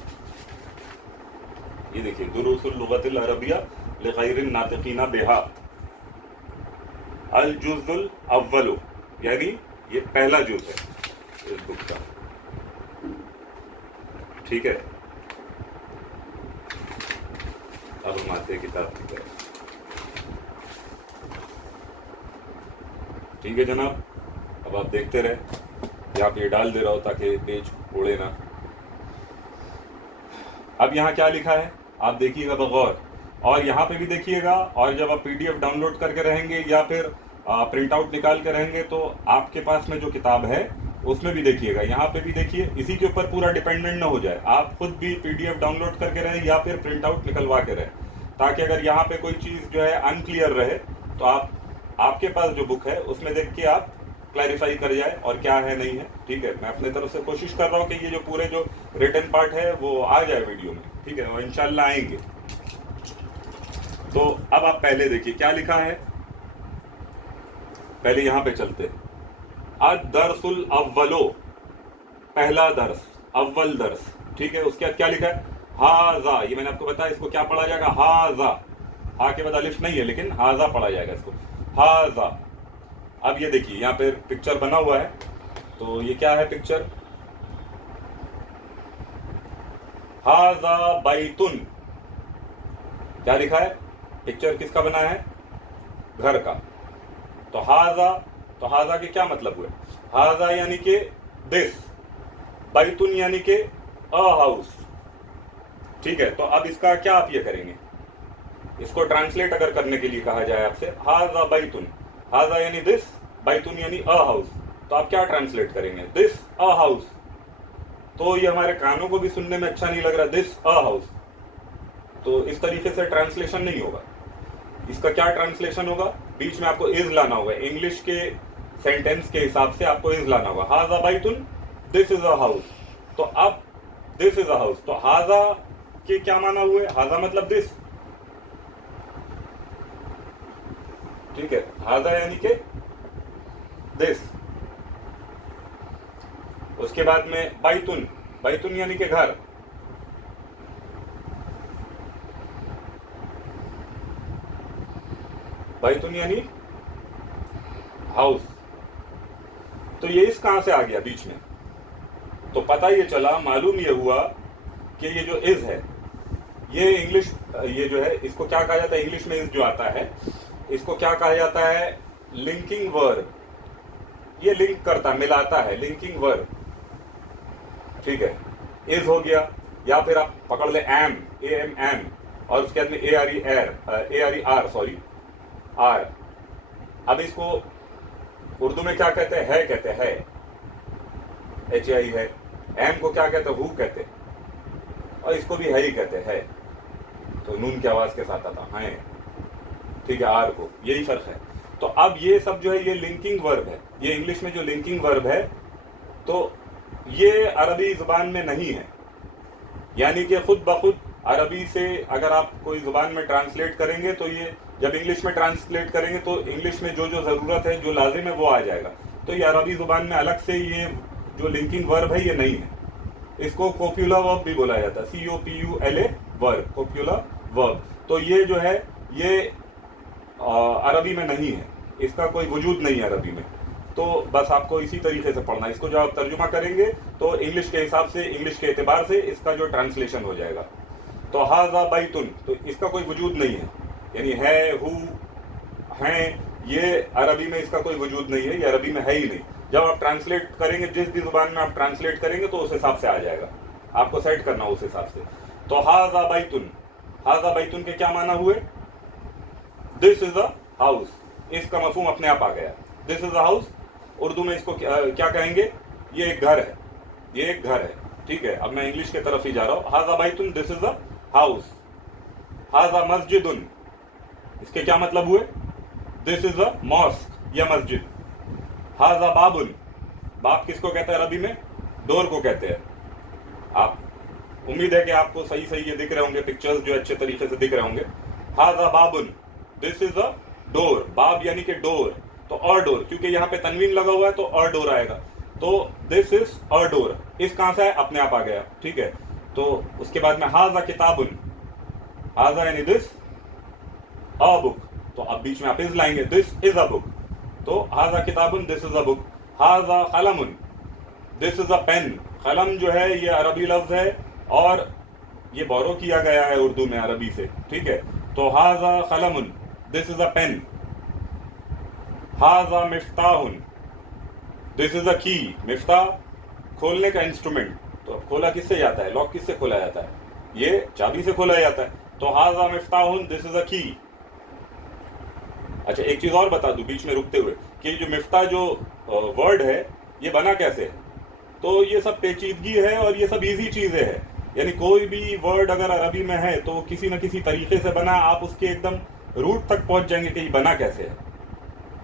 یہ دیکھیے, دروس اللغت العربیہ لغیر الناطقین بہا, الجزء الاول, یعنی یہ پہلا جز ہے اس بک کا, ٹھیک ہے. اب ہم آتے ہیں کتاب کی طرف. ٹھیک ہے جناب, اب آپ دیکھتے رہے, یا آپ یہ ڈال دے رہا ہو تاکہ پیج اڑے نہ. اب یہاں کیا لکھا ہے آپ دیکھیے گا بغور, اور یہاں پہ بھی دیکھیے گا, اور جب آپ PDF ڈاؤن لوڈ کر کے رہیں گے یا پھر پرنٹ آؤٹ نکال کے رہیں گے تو آپ کے پاس میں جو کتاب ہے اس میں بھی دیکھیے گا, یہاں پہ بھی دیکھیے. اسی کے اوپر پورا ڈیپینڈنٹ نہ ہو جائے, آپ خود بھی PDF ڈاؤن لوڈ کر کے رہیں یا پھر پرنٹ آؤٹ نکلوا کے رہیں, تاکہ اگر یہاں پہ کوئی چیز جو ہے ان کلیئر رہے تو آپ کے پاس جو بک ہے اس میں دیکھ کے آپ کلیریفائی کر جائے اور کیا ہے نہیں ہے, ٹھیک ہے. میں اپنے طرف سے کوشش کر رہا ہوں کہ یہ جو پورے جو ریٹن پارٹ ہے وہ آ جائے ویڈیو میں, ٹھیک ہے, اور انشاءاللہ آئیں گے. تو اب آپ پہلے دیکھیے کیا لکھا ہے. پہلے یہاں پہ چلتے, الدرس الاول, پہلا درس, اول درس, ٹھیک ہے. اس کے بعد کیا لکھا ہے, ہاذا, یہ میں نے آپ کو بتایا اس کو کیا پڑھا جائے گا, ہاذا. ہا کے بعد الف نہیں ہے لیکن ہاذا پڑھا جائے گا اس کو, ہاذا. اب یہ دیکھیے یہاں پہ پکچر بنا ہوا ہے, تو یہ کیا ہے پکچر, ہاذا بیتن. کیا لکھا ہے, پکچر کس کا بنا ہے, گھر کا. تو ہاذا کے کیا مطلب ہوئے, ہاذا یعنی کہ دس, بیتن یعنی کہ ہاؤس, ٹھیک ہے. تو اب اس کا کیا آپ یہ کریں گے, اس کو ٹرانسلیٹ اگر کرنے کے لیے کہا جائے آپ سے, ہاذا بیتن, ہاذا یعنی دس, بیتن یعنی ہاؤس, تو آپ کیا ٹرانسلیٹ کریں گے, دس ہاؤس. تو یہ ہمارے کانوں کو بھی سننے میں اچھا نہیں لگ رہا, دس ہاؤس. تو اس طریقے سے ٹرانسلیشن نہیں ہوگا. اس کا کیا ٹرانسلیشن ہوگا, بیچ میں آپ کو از لانا ہوگا, انگلش کے سینٹینس کے حساب سے آپ کو از لانا ہوگا. ہاذا بیتن, دس از اے ہاؤس. تو اب دس از اے ہاؤس, تو ہاذا کے کیا معنی ہوئے, ہاذا مطلب دس, ٹھیک ہے. ہاذا یعنی کہ دس. اس کے بعد میں بیتن, بیتن یعنی کہ گھر, بیتن یعنی ہاؤس. تو یہ اس کہاں سے آ گیا بیچ میں, تو پتہ یہ چلا, معلوم یہ ہوا کہ یہ جو از ہے یہ انگلش, یہ جو ہے اس کو کیا کہا جاتا ہے انگلش میں, از جو آتا ہے اس کو کیا کہا جاتا ہے, لنکنگ ورب. یہ لنک کرتا ہے, ملاتا ہے, لنکنگ ورب, ٹھیک ہے. از ہو گیا, یا پھر آپ پکڑ لیں ایم, اے ایم ایم, اور اس کے بعد میں اے آر ای آر, آر, اب اس کو اردو میں کیا کہتے ہیں؟ ہے کہتے ہیں، HI ہے. ایم کو کیا کہتے ہیں؟ ہو کہتے ہیں. اور اس کو بھی ہے ہی کہتے ہیں، تو نون کی آواز کے ساتھ آتا ہیں. ٹھیک ہے، آر کو، یہی فرق ہے. تو اب یہ سب جو ہے یہ لنکنگ ورب ہے. یہ انگلش میں جو لنکنگ ورب ہے تو یہ عربی زبان میں نہیں ہے. یعنی کہ خود بخود عربی سے اگر آپ کوئی زبان میں ٹرانسلیٹ کریں گے تو یہ جب انگلش میں ٹرانسلیٹ کریں گے تو انگلش میں جو ضرورت ہے، جو لازم ہے، وہ آ جائے گا. تو یہ عربی زبان میں الگ سے یہ جو لنکنگ ورب ہے یہ نہیں ہے. اس کو کوپیولا ورب بھی بولا جاتا ہے، COPULA ورب، کوپیولا ورب. تو یہ جو ہے یہ عربی میں نہیں ہے، اس کا کوئی وجود نہیں ہے عربی میں. تو بس آپ کو اسی طریقے سے پڑھنا ہے. اس کو جو آپ ترجمہ کریں گے تو انگلش کے حساب سے، انگلش کے اعتبار سے اس کا جو ٹرانسلیشن ہو جائے گا. تو ھذا بیت، تو اس کا کوئی وجود نہیں ہے. یعنی ہے، ہو، ہیں، یہ عربی میں اس کا کوئی وجود نہیں ہے، یہ عربی میں ہے ہی نہیں. جب آپ ٹرانسلیٹ کریں گے، جس بھی زبان میں آپ ٹرانسلیٹ کریں گے تو اس حساب سے آ جائے گا. آپ کو سیٹ کرنا اس حساب سے. تو ھذا بیت، ھذا بیت کے کیا معنی ہوئے؟ دس از اے ہاؤس. اس کا مفہوم اپنے آپ آ گیا. دس از اے ہاؤس، اردو میں اس کو کیا کہیں گے؟ یہ ایک گھر ہے، یہ ایک گھر ہے. ٹھیک ہے، اب میں انگلش کی طرف ہی جا رہا ہوں. ھذا بیت، دس از اے ہاؤس. ھذا مسجد، اس کے کیا مطلب ہوئے؟ دس از اے ماسک یا مسجد. ھذا باب، باب کس کو کہتے ہیں عربی میں؟ ڈور کو کہتے ہیں. آپ امید ہے کہ آپ کو صحیح یہ دکھ رہے ہوں گے، پکچرز جو اچھے طریقے سے دکھ رہے ہوں گے. ھذا باب، دس از اے ڈور. باب یعنی کہ ڈور، تو اور ڈور، کیونکہ یہاں پہ تنوین لگا ہوا ہے تو اور ڈور آئے گا. تو دس از اور ڈور، اس کہاں سے ہے؟ اپنے آپ آ گیا. ٹھیک ہے. تو اس کے بعد میں ھذا کتاب، ھذا یعنی دس، اے بک، تو اب بیچ میں آپ از لائیں گے، دس از اے بک. تو ھذا کتاب، دس از اے بک. ھذا قلم، دس از اے پین. قلم جو ہے یہ عربی لفظ ہے اور یہ بورو کیا گیا ہے اردو میں عربی سے. ٹھیک ہے. تو ھذا قلم، دس is a pain. ھذا Miftah, this is اے کی. مفتاح کھولنے کا انسٹرومنٹ. تو کھولا کس سے جاتا ہے؟ لاک کس سے کھولا جاتا ہے؟ یہ چابی سے کھولا جاتا ہے. تو ھذا مفتاح، دس از اے کی. اچھا ایک چیز اور بتا دوں بیچ میں رکتے ہوئے کہ جو مفتاح جو ورڈ ہے یہ بنا کیسے ہے؟ تو یہ سب پیچیدگی ہے اور یہ سب ایزی چیزیں ہے. یعنی کوئی بھی ورڈ اگر عربی میں ہے تو کسی نہ کسی طریقے سے بنا، آپ اس کے ایک دم روٹ تک پہنچ جائیں گے کہ یہ بنا کیسے ہے.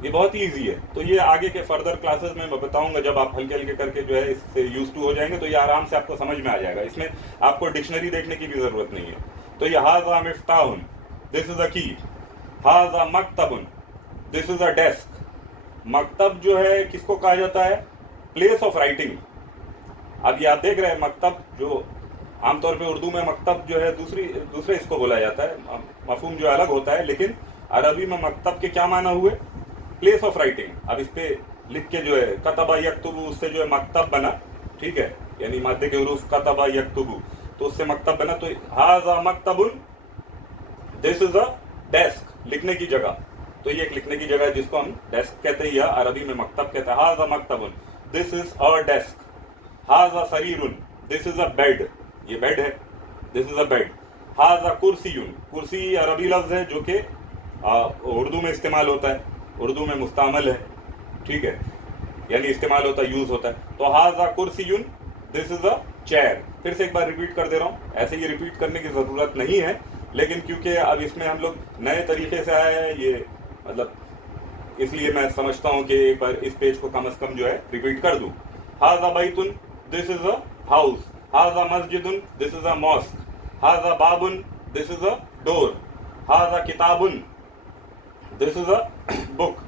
یہ بہت ہی ایزی ہے. تو یہ آگے کے فردر کلاسز میں بتاؤں گا. جب آپ ہلکے ہلکے کر کے جو ہے اس سے یوز ٹو ہو جائیں گے تو یہ آرام سے آپ کو سمجھ میں آ جائے گا. اس میں آپ کو ڈکشنری دیکھنے کی بھی ضرورت نہیں ہے. تو یہ ھذا مفتاح، دس از اے کی. ھذا مکتب، دس از اے ڈیسک. مکتب جو ہے کس کو کہا جاتا ہے؟ Place of writing. اب یہ آپ دیکھ رہے ہیں مکتب جو عام طور پہ اردو میں مکتب جو ہے دوسرے اس کو بولا جاتا ہے، مفہوم جو الگ ہوتا ہے. لیکن عربی میں مکتب کے کیا معنی ہوئے؟ Place of writing. اب اس پہ لکھ کے جو ہے کتبہ یکتبو، اس سے جو ہے مکتب بنا. ٹھیک ہے، یعنی مادے کے حروف کتبہ یکتبو، تو اس سے مکتب بنا. تو ھذا مکتب، دس از اے ڈیسک، لکھنے کی جگہ. تو یہ ایک لکھنے کی جگہ ہے جس کو ہم ڈیسک کہتے ہیں یا عربی میں مکتب کہتے ہیں. ھذا مکتب، دس از اور ڈیسک. ھذا سریر، دس از اے بیڈ، یہ بیڈ ہے، دس از اے بیڈ. ھذا کرسی، کرسی عربی لفظ ہے جو کہ اردو میں استعمال ہوتا ہے، اردو میں مستعمل ہے. ٹھیک ہے، یعنی استعمال ہوتا ہے، یوز ہوتا ہے. تو ھذا کرسی، دس از اے چیئر. پھر سے ایک بار ریپیٹ کر دے رہا ہوں. ایسے یہ ریپیٹ کرنے کی ضرورت نہیں ہے، لیکن کیونکہ اب اس میں ہم لوگ نئے طریقے سے آئے ہیں، یہ مطلب اس لیے میں سمجھتا ہوں کہ ایک بار اس پیج کو کم از کم جو ہے ریپیٹ کر دوں. ھذا بیت، دس is a house. ھذا Masjid, this is a mask. ھذا باب، دس از اے ڈور. ھذا کتاب، دس از اے بک.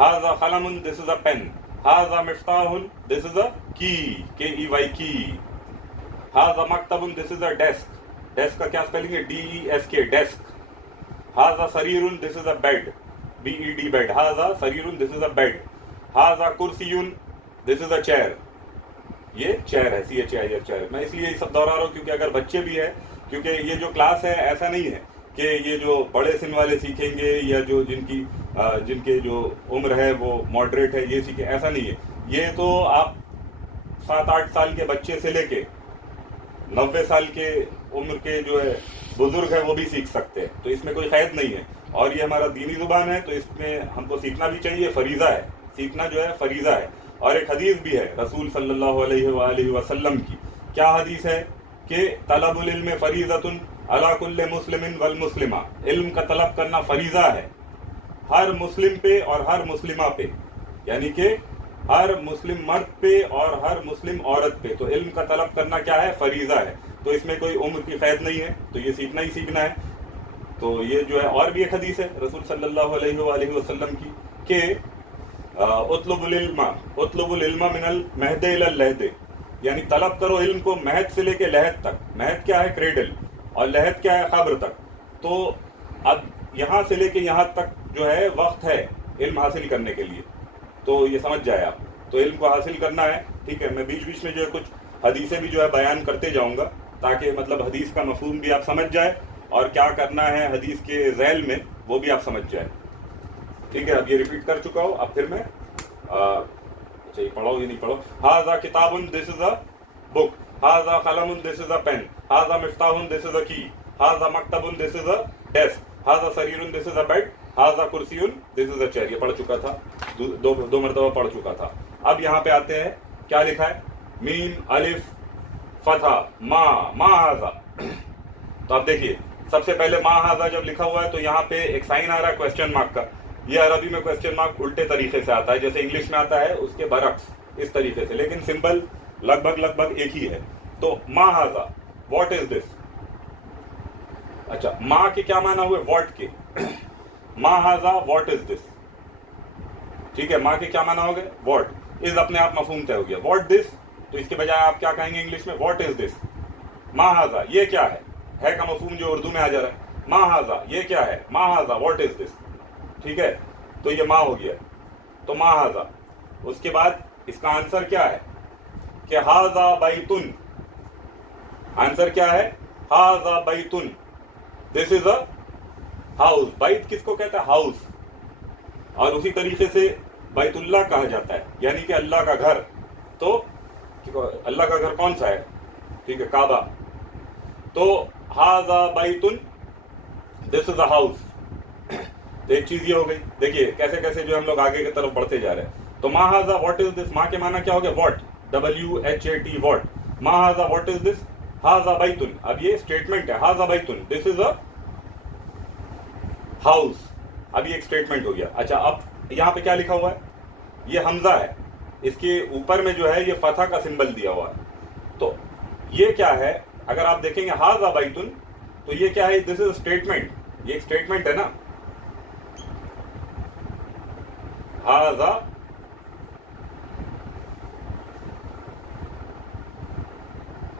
ھذا قلم، دس is a pain. ھذا Miftah, this is اے کی، KEY کی. ھذا مکتب، this is a desk. Desk کا کیا اسپیلنگ ہے؟ DESK، desk. ھذا سریر، this is a bed, BED bed. ھذا سریر، دس از اے بیڈ. ھذا کرسی، دس از اے چیئر. یہ چیئر ہے، CHAIR، چیئر. میں اس لیے یہ سب دوہرا رہا ہوں کیونکہ اگر بچے بھی ہیں، کیونکہ یہ جو کلاس ہے ایسا نہیں ہے کہ یہ جو بڑے سن والے سیکھیں گے یا جو جن کے جو عمر ہے وہ ماڈریٹ ہے یہ سیکھیں، ایسا نہیں ہے. یہ تو آپ 7-8 سال کے بچے سے لے کے 90 سال کے عمر کے جو ہے بزرگ ہے وہ بھی سیکھ سکتے ہیں. تو اس میں کوئی قید نہیں ہے. اور یہ ہمارا دینی زبان ہے، تو اس میں ہم کو سیکھنا بھی چاہیے، فریضہ ہے، سیکھنا جو ہے فریضہ ہے۔ اور ایک حدیث بھی ہے رسول صلی اللہ علیہ وآلہ وسلم کی، کیا حدیث ہے کہ طلب العلم فریضۃ علی کل مسلم والمسلمہ، علم کا طلب کرنا فریضہ ہے ہر مسلم پہ اور ہر مسلمہ پہ، یعنی کہ ہر مسلم مرد پہ اور ہر مسلم عورت پہ، تو علم کا طلب کرنا کیا ہے؟ فریضہ ہے۔ تو اس میں کوئی عمر کی قید نہیں ہے، تو یہ سیکھنا ہی سیکھنا ہے۔ تو یہ جو ہے، اور بھی ایک حدیث ہے رسول صلی اللہ علیہ وآلہ وسلم کی کہ اطلب العلم من المہد الی اللحد، یعنی طلب کرو علم کو مہد سے لے کے لحد تک۔ مہد کیا ہے؟ کریڈل، اور لحد کیا ہے؟ قبر تک۔ تو اب یہاں سے لے کے یہاں تک جو ہے وقت ہے علم حاصل کرنے کے لیے، تو یہ سمجھ جائے آپ۔ تو علم کو حاصل کرنا ہے، ٹھیک ہے۔ میں بیچ بیچ میں جو ہے کچھ حدیثیں بھی جو ہے بیان کرتے جاؤں گا، تاکہ مطلب حدیث کا مفہوم بھی آپ سمجھ جائے، اور کیا کرنا ہے حدیث کے ذیل میں وہ بھی آپ سمجھ جائے، ٹھیک ہے۔ اب یہ ریپیٹ کر چکا ہوں، اب پھر میں چاہیے پڑھو یا نہیں پڑھو۔ ہاذا کتاب، دس از اے بک، ہاذا قلم، دس is a pain, ہاذا Miftah, this is اے کی، ہاذا مکتب، this is a desk, ہاذا سریر، this is a bed, ہاذا کرسی، دس از اے چیئر۔ یہ پڑھ چکا تھا، دو مرتبہ پڑھ چکا تھا۔ اب یہاں پہ آتے ہیں، کیا لکھا ہے؟ میم الف فتح ما ہاذا۔ تو اب دیکھیے، سب سے پہلے ما ہاذا جب لکھا ہوا ہے تو یہاں پہ ایک سائن آ رہا ہے کوسچن مارک کا۔ یہ عربی میں کوسچن مارک الٹے طریقے سے آتا ہے، جیسے انگلش میں آتا ہے اس کے برعکس، اس طریقے سے، لیکن سمبل لگ بھگ ایک ہی ہے۔ تو ما ہاذا، واٹ از دس؟ اچھا، ما کے کیا معنی ہوئے؟ واٹ کے۔ ما ہاذا واٹ از دس، ٹھیک ہے۔ ما کے کیا معنی ہو گئے؟ واٹ از، اپنے آپ مفہوم طے ہو گیا۔ واٹ دس، تو اس کے بجائے آپ کیا کہیں گے انگلش میں؟ واٹ از دس۔ ما ہاذا، یہ کیا ہے کا مفہوم جو اردو میں آ جا رہا ہے۔ ما ہاذا، یہ کیا ہے؟ ما ہاذا واٹ از دس، ٹھیک ہے۔ تو یہ ما ہو گیا، تو ما ہاذا۔ اس کے بعد اس کا آنسر کیا ہے کہ ہاذا بیتن، آنسر کیا ہے؟ ہاذا بیتن، دس از اے ہاؤس۔ بیت کس کو کہتا ہے؟ ہاؤس۔ اور اسی طریقے سے بیت اللہ کہا جاتا ہے، یعنی کہ اللہ کا گھر۔ تو اللہ کا گھر کون سا ہے؟ ٹھیک ہے، کعبہ۔ تو ہاذا بیتن، دس از اے ہاؤس۔ تو ایک چیز یہ ہو گئی، دیکھیے کیسے کیسے جو ہم لوگ آگے کی طرف بڑھتے جا رہے ہیں۔ تو ما ہاذا واٹ از دس، ما کے معنی کیا ہو گیا؟ What, WHAT، what. ما ہاذا واٹ از دس، ہاذا بیتن۔ اب یہ اسٹیٹمنٹ ہے، ہاذا بیتن، دس از اے ہاؤس۔ اب یہ ایک اسٹیٹمنٹ ہو گیا۔ اچھا، اب یہاں پہ کیا لکھا ہوا ہے؟ یہ حمزہ ہے، اس کے اوپر میں جو ہے یہ فتح کا سمبل دیا ہوا ہے۔ تو یہ کیا ہے؟ اگر آپ دیکھیں گے ہاذا بیتن، تو یہ کیا ہے؟ دس از اسٹیٹمنٹ، یہ ایک اسٹیٹمنٹ ہے نا۔ ہاذا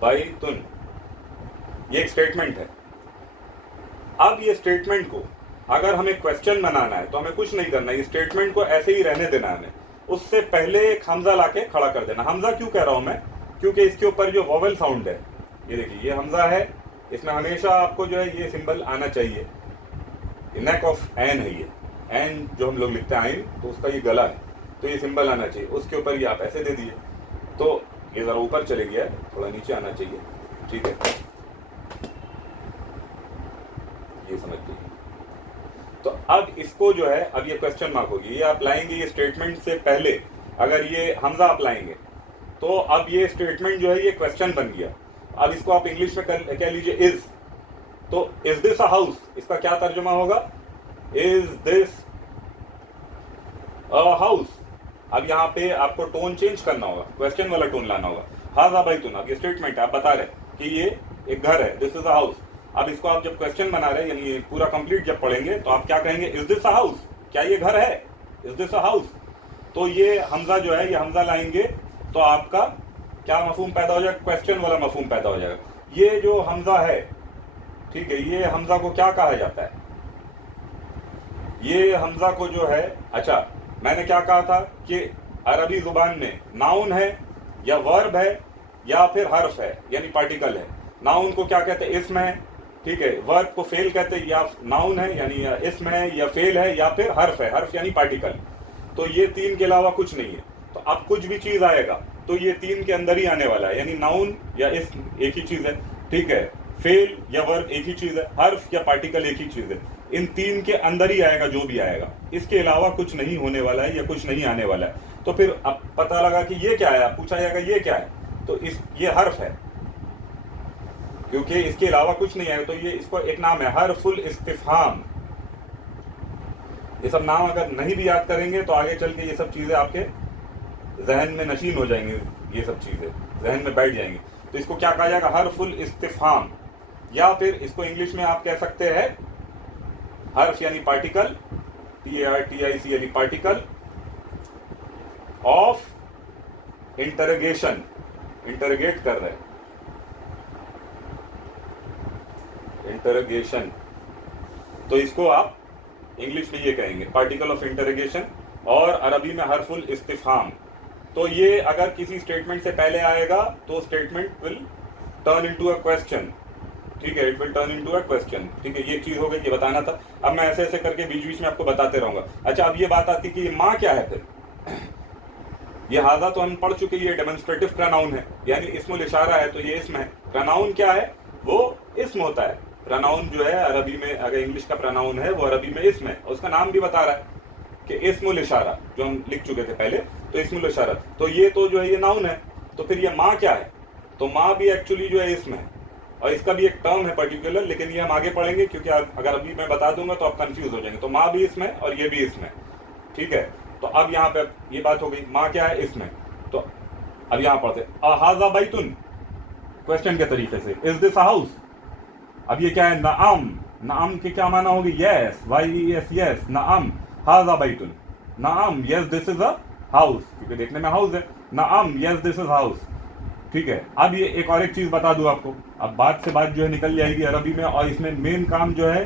بیتن، یہ ایک اسٹیٹمنٹ ہے۔ اب یہ اسٹیٹمنٹ کو اگر ہمیں کوسچن بنانا ہے تو ہمیں کچھ نہیں کرنا، یہ اسٹیٹمنٹ کو ایسے ہی رہنے دینا ہے ہمیں۔ اس سے پہلے ایک حمزہ لا کے کھڑا کر دینا۔ حمزہ کیوں کہہ رہا ہوں میں؟ کیونکہ اس کے اوپر جو وویل ساؤنڈ ہے، یہ دیکھیے یہ حمزہ ہے، اس میں ہمیشہ آپ کو جو ہے یہ سمبل آنا چاہیے۔ نیک آف این ہے، یہ این جو ہم لوگ لکھتے ہیں آئین، تو اس کا یہ گلا ہے، تو یہ سمبل آنا چاہیے۔ اس کے اوپر یہ آپ ایسے دے دیے، تو یہ ذرا اوپر چلے گیا ہے، تھوڑا نیچے آنا چاہیے، ٹھیک ہے، یہ سمجھ لیجیے۔ تو اب اس کو جو ہے، اب یہ کوسچن مارک ہوگی، یہ آپ لائیں گے یہ اسٹیٹمنٹ سے پہلے، اگر یہ حمزہ آپ لائیں گے تو اب یہ اسٹیٹمنٹ جو ہے یہ کوسچن بن گیا۔ اب اس کو آپ انگلش میں کہہ لیجیے از، تو از دس اے ہاؤس، اس کا کیا ترجمہ ہوگا؟ از دس اے ہاؤس۔ اب یہاں پہ آپ کو ٹون چینج کرنا ہوگا، کوسچن والا ٹون لانا ہوگا۔ ہاذا بیتن، اب یہ اسٹیٹمنٹ ہے، آپ بتا رہے کہ یہ ایک گھر ہے، دس از اے ہاؤس۔ اب اس کو آپ جب کوسچن بنا رہے ہیں، یعنی پورا کمپلیٹ جب پڑھیں گے تو آپ کیا کہیں گے؟ از دس اے ہاؤس، کیا یہ گھر ہے؟ از دس اے ہاؤس۔ تو یہ حمزہ جو ہے، یہ حمزہ لائیں گے تو آپ کا کیا مفہوم پیدا ہو جائے گا؟ کوسچن والا مفہوم پیدا ہو جائے گا۔ یہ جو حمزہ ہے، ٹھیک ہے، یہ حمزہ کو کیا کہا جاتا ہے؟ یہ حمزہ کو جو ہے، اچھا میں نے کیا کہا تھا کہ عربی زبان میں ناؤن ہے یا ورب ہے یا پھر حرف ہے، یعنی پارٹیکل ہے۔ ناؤن کو کیا کہتے ہیں؟ اسم ہے، ٹھیک ہے۔ ورب کو فعل کہتے ہیں، یا ناؤن ہے یعنی یا اسم ہے یا فعل ہے یا پھر حرف ہے، حرف یعنی پارٹیکل۔ تو یہ تین کے علاوہ کچھ نہیں ہے۔ تو اب کچھ بھی چیز آئے گا تو یہ تین کے اندر ہی آنے والا ہے، یعنی ناؤن یا اسم ایک ہی چیز ہے، ٹھیک ہے، فعل یا ورب ایک ہی چیز ہے، حرف یا پارٹیکل ایک ہی چیز ہے۔ इन 3 के अंदर ही आएगा जो भी आएगा, इसके अलावा कुछ नहीं होने वाला है या कुछ नहीं आने वाला है। तो फिर अब पता लगा कि ये क्या है, पूछा जाएगा ये क्या है, तो ये हर्फ है, क्योंकि इसके अलावा कुछ नहीं आएगा, तो ये इसको एक नाम है हर्फुल इस्तिफहाम। ये सब नाम अगर नहीं भी याद करेंगे तो आगे चल के ये सब चीजें आपके जहन में नशीन हो जाएंगी, ये सब चीजें जहन में बैठ जाएंगी। तो इसको क्या कहा जाएगा, हर्फुल इस्तिफहाम, या फिर इसको इंग्लिश में आप कह सकते हैं हर्फ यानी पार्टिकल, PARTIC यानी पार्टिकल ऑफ इंटरोगेशन, इंटरोगेट कर रहे हैं, इंटरोगेशन। तो इसको आप इंग्लिश में ये कहेंगे पार्टिकल ऑफ इंटरोगेशन, और अरबी में हर्फुल इस्तिफहाम। तो ये अगर किसी स्टेटमेंट से पहले आएगा तो statement will turn into a question, ठीक है, it will turn into a question, ठीक है। ये चीज हो गई, ये बताना था। अब मैं ऐसे ऐसे करके बीच बीच में आपको बताते रहूंगा। अच्छा, अब ये बात आती कि ये माँ क्या है। फिर ये हाजा तो हम पढ़ चुके, ये डेमोन्स्ट्रेटिव प्रोनाउन है, यानी इस्मुल इशारा है, तो ये इस्म है। प्रोनाउन क्या है, वो इस्म होता है। प्रोनाउन जो है अरबी में, अगर इंग्लिश का प्रोनाउन है वो अरबी में इस्म है, उसका नाम भी बता रहा है कि इस्मुल इशारा, जो हम लिख चुके थे पहले, तो इस्मुल इशारा। तो ये तो जो है ये नाउन है, तो फिर ये माँ क्या है, तो माँ भी एक्चुअली जो है इस्म है, और इसका भी एक टर्म है पर्टिकुलर, लेकिन ये हम आगे पढ़ेंगे, क्योंकि अगर अभी मैं बता दूंगा तो आप कंफ्यूज हो जाएंगे। तो माँ भी इसमें और ये भी इसमें, ठीक है। तो अब यहाँ पे ये बात हो गई, माँ क्या है, इसमें। तो अब यहाँ पढ़ते हाजा बैतुन, क्वेश्चन के तरीके से, इज दिस हाउस। अब ये क्या है, नाम, नाम के क्या माना होगी, यस, YES, यस, नाम, हाजा बैतुन, नाम, yes this is a house, क्योंकि देखने में हाउस है, नाम, यस दिस इज हाउस, ठीक है। अब ये एक और एक चीज बता दूं आपको, अब बात से बात जो है निकल जाएगी अरबी में, और इसमें मेन काम जो है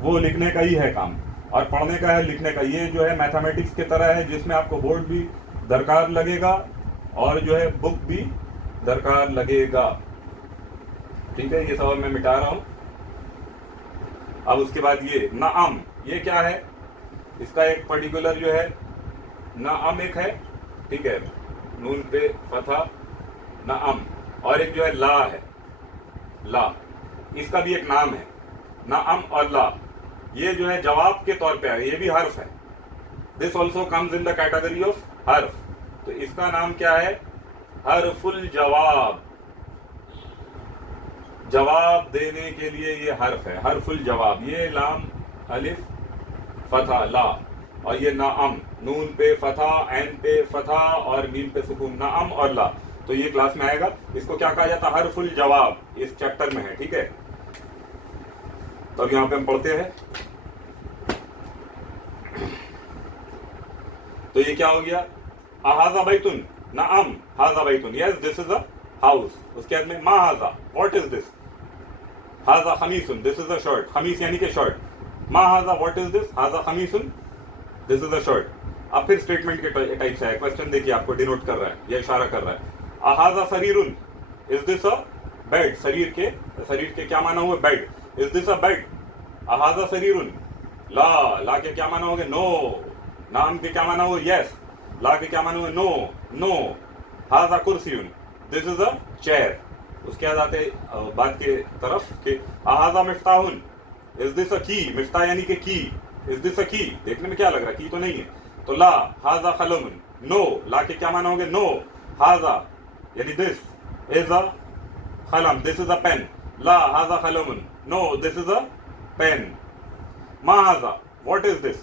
वो लिखने का ही है काम, और पढ़ने का है, लिखने का। ये जो है मैथमेटिक्स की तरह है, जिसमें आपको बोर्ड भी दरकार लगेगा और जो है बुक भी दरकार लगेगा, ठीक है। ये सब मैं मिटा रहा हूं। अब उसके बाद ये नाम, ये क्या है, इसका एक पर्टिकुलर जो है नाम एक है, ठीक है, नून पे फथा नाम, और एक जो है ला है, ला, इसका भी एक नाम है, नाम और ला। ये जो है जवाब के तौर पे है, ये भी हर्फ है। This also comes in the category of हर्फ। तो इसका नाम क्या है, हर्फुल जवाब, जवाब देने के लिए ये हर्फ है, हर्फुल जवाब। ये लाम अलिफ फथा ला, और ये नाम, नून पे फथा, ऐन पे फथा और मीम पे सुकून, नाम और ला। तो ये क्लास में आएगा। इसको क्या कहा जाता है, हर्फुल जवाब, इस चैप्टर में है, ठीक है। तो अब यहां पे हम पढ़ते हैं। तो ये क्या हो गया, हाजा बैतुन, नाम, हाजा बैतुन, yes this is a house. उसके बाद में मा हाजा, व्हाट इज दिस, हाजा खमीसुन, दिस इज अ शर्ट, खमीस यानी कि शर्ट। मा हाजा, व्हाट इज दिस, हाजा खमीसुन, दिस इज अ शर्ट। अब फिर स्टेटमेंट के टाइप से है, क्वेश्चन देखिए आपको डिनोट कर रहा है, या इशारा कर रहा है। हाजा सरीरुन, इज दिस अ बेड, शरीर के क्या माना हुआ, bed, is this a bed. हाजा सरीरुन, ला, ला के क्या माना होगा, नो, नाम के क्या माना हुआ, यस, ला के क्या माना हुआ, नो, नो। हाजा कुर्सियुन, दिस इज अ चेयर। उसके बाद आते बात के तरफ कि हाजा मिफ्ताहुन, इज दिस अ की, मिफ्ता यानी कि की, इज दिस अ की, देखने में क्या लग रहा है, की तो नहीं है। तो ला, हाजा खलमुन, नो, ला के क्या माना होगा, नो। हाजा यानी दिस इज अ खलम, दिस इज अ पेन, ला हाजा खलमुन, no this is a pen. मा हाजा, व्हाट इज दिस,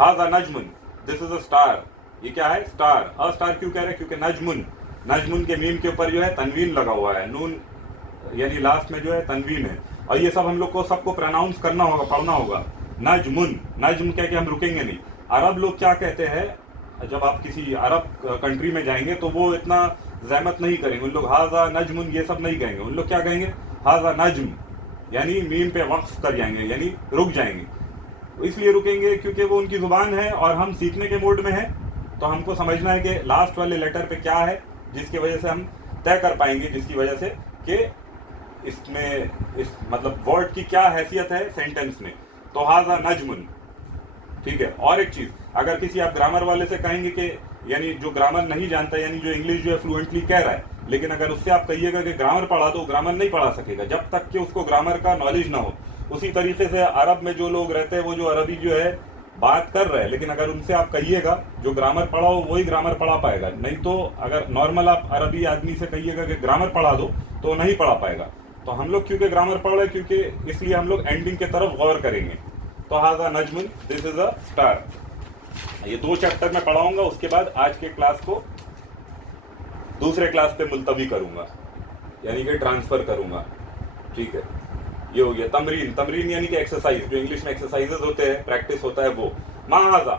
हाजा नजमुन, दिस इज अ स्टार। ये क्या है, स्टार। अ स्टार क्यों कह रहे हैं, क्योंकि नजमुन, नजमुन के मीम के ऊपर जो है तनवीन लगा हुआ है, नून यानी लास्ट में जो है तनवीन है। और ये सब हम लोग को सबको प्रोनाउंस करना होगा, पढ़ना होगा। नजमुन, नज्म कह के हम रुकेंगे नहीं। अरब लोग क्या कहते हैं, जब आप किसी अरब कंट्री में जाएंगे तो वो इतना जहमत नहीं करेंगे, उन लोग हाजा नजमुन ये सब नहीं कहेंगे। उन लोग क्या कहेंगे, हाजा नज्म, यानी मीम पे वक्फ कर जाएंगे, यानी रुक जाएंगे। इसलिए रुकेंगे क्योंकि वो उनकी जुबान है और हम सीखने के मोड में हैं। तो हमको समझना है कि लास्ट वाले लेटर पे क्या है, जिसकी वजह से हम तय कर पाएंगे, जिसकी वजह से कि इसमें इस मतलब वर्ड की क्या हैसियत है सेंटेंस में। तो हाजा नजमुन, ठीक है। और एक चीज, अगर किसी आप ग्रामर वाले से कहेंगे कि यानी जो ग्रामर नहीं जानता, यानी जो इंग्लिश जो है फ्लुएंटली कह रहा है, लेकिन अगर उससे आप कहिएगा कि ग्रामर पढ़ा, तो ग्रामर नहीं पढ़ा सकेगा जब तक कि उसको ग्रामर का नॉलेज ना हो। اسی طریقے سے عرب میں جو لوگ رہتے ہیں وہ جو عربی جو ہے بات کر رہے ہیں، لیکن اگر ان سے آپ کہیے گا جو گرامر پڑھا ہو وہی گرامر پڑھا پائے گا، نہیں تو اگر نارمل آپ عربی آدمی سے کہیے گا کہ گرامر پڑھا دو تو نہیں پڑھا پائے گا. تو ہم لوگ کیونکہ گرامر پڑھ رہے ہیں، کیونکہ اس لیے ہم لوگ اینڈنگ کی طرف غور کریں گے. تو ھذا نجم دس از اے اسٹار. یہ 2 چیپٹر میں پڑھاؤں گا، اس کے بعد آج کے کلاس کو دوسرے کلاس پہ ملتوی کروں گا، یعنی کہ ٹرانسفر کروں گا. ٹھیک ہے، یہ ہو گیا تمرین. تمرین یعنی کہ ایکسرسائز، جو انگلش میں ایکسرسائزز ہوتے ہیں، پریکٹس ہوتا ہے وہ. ما ھذا،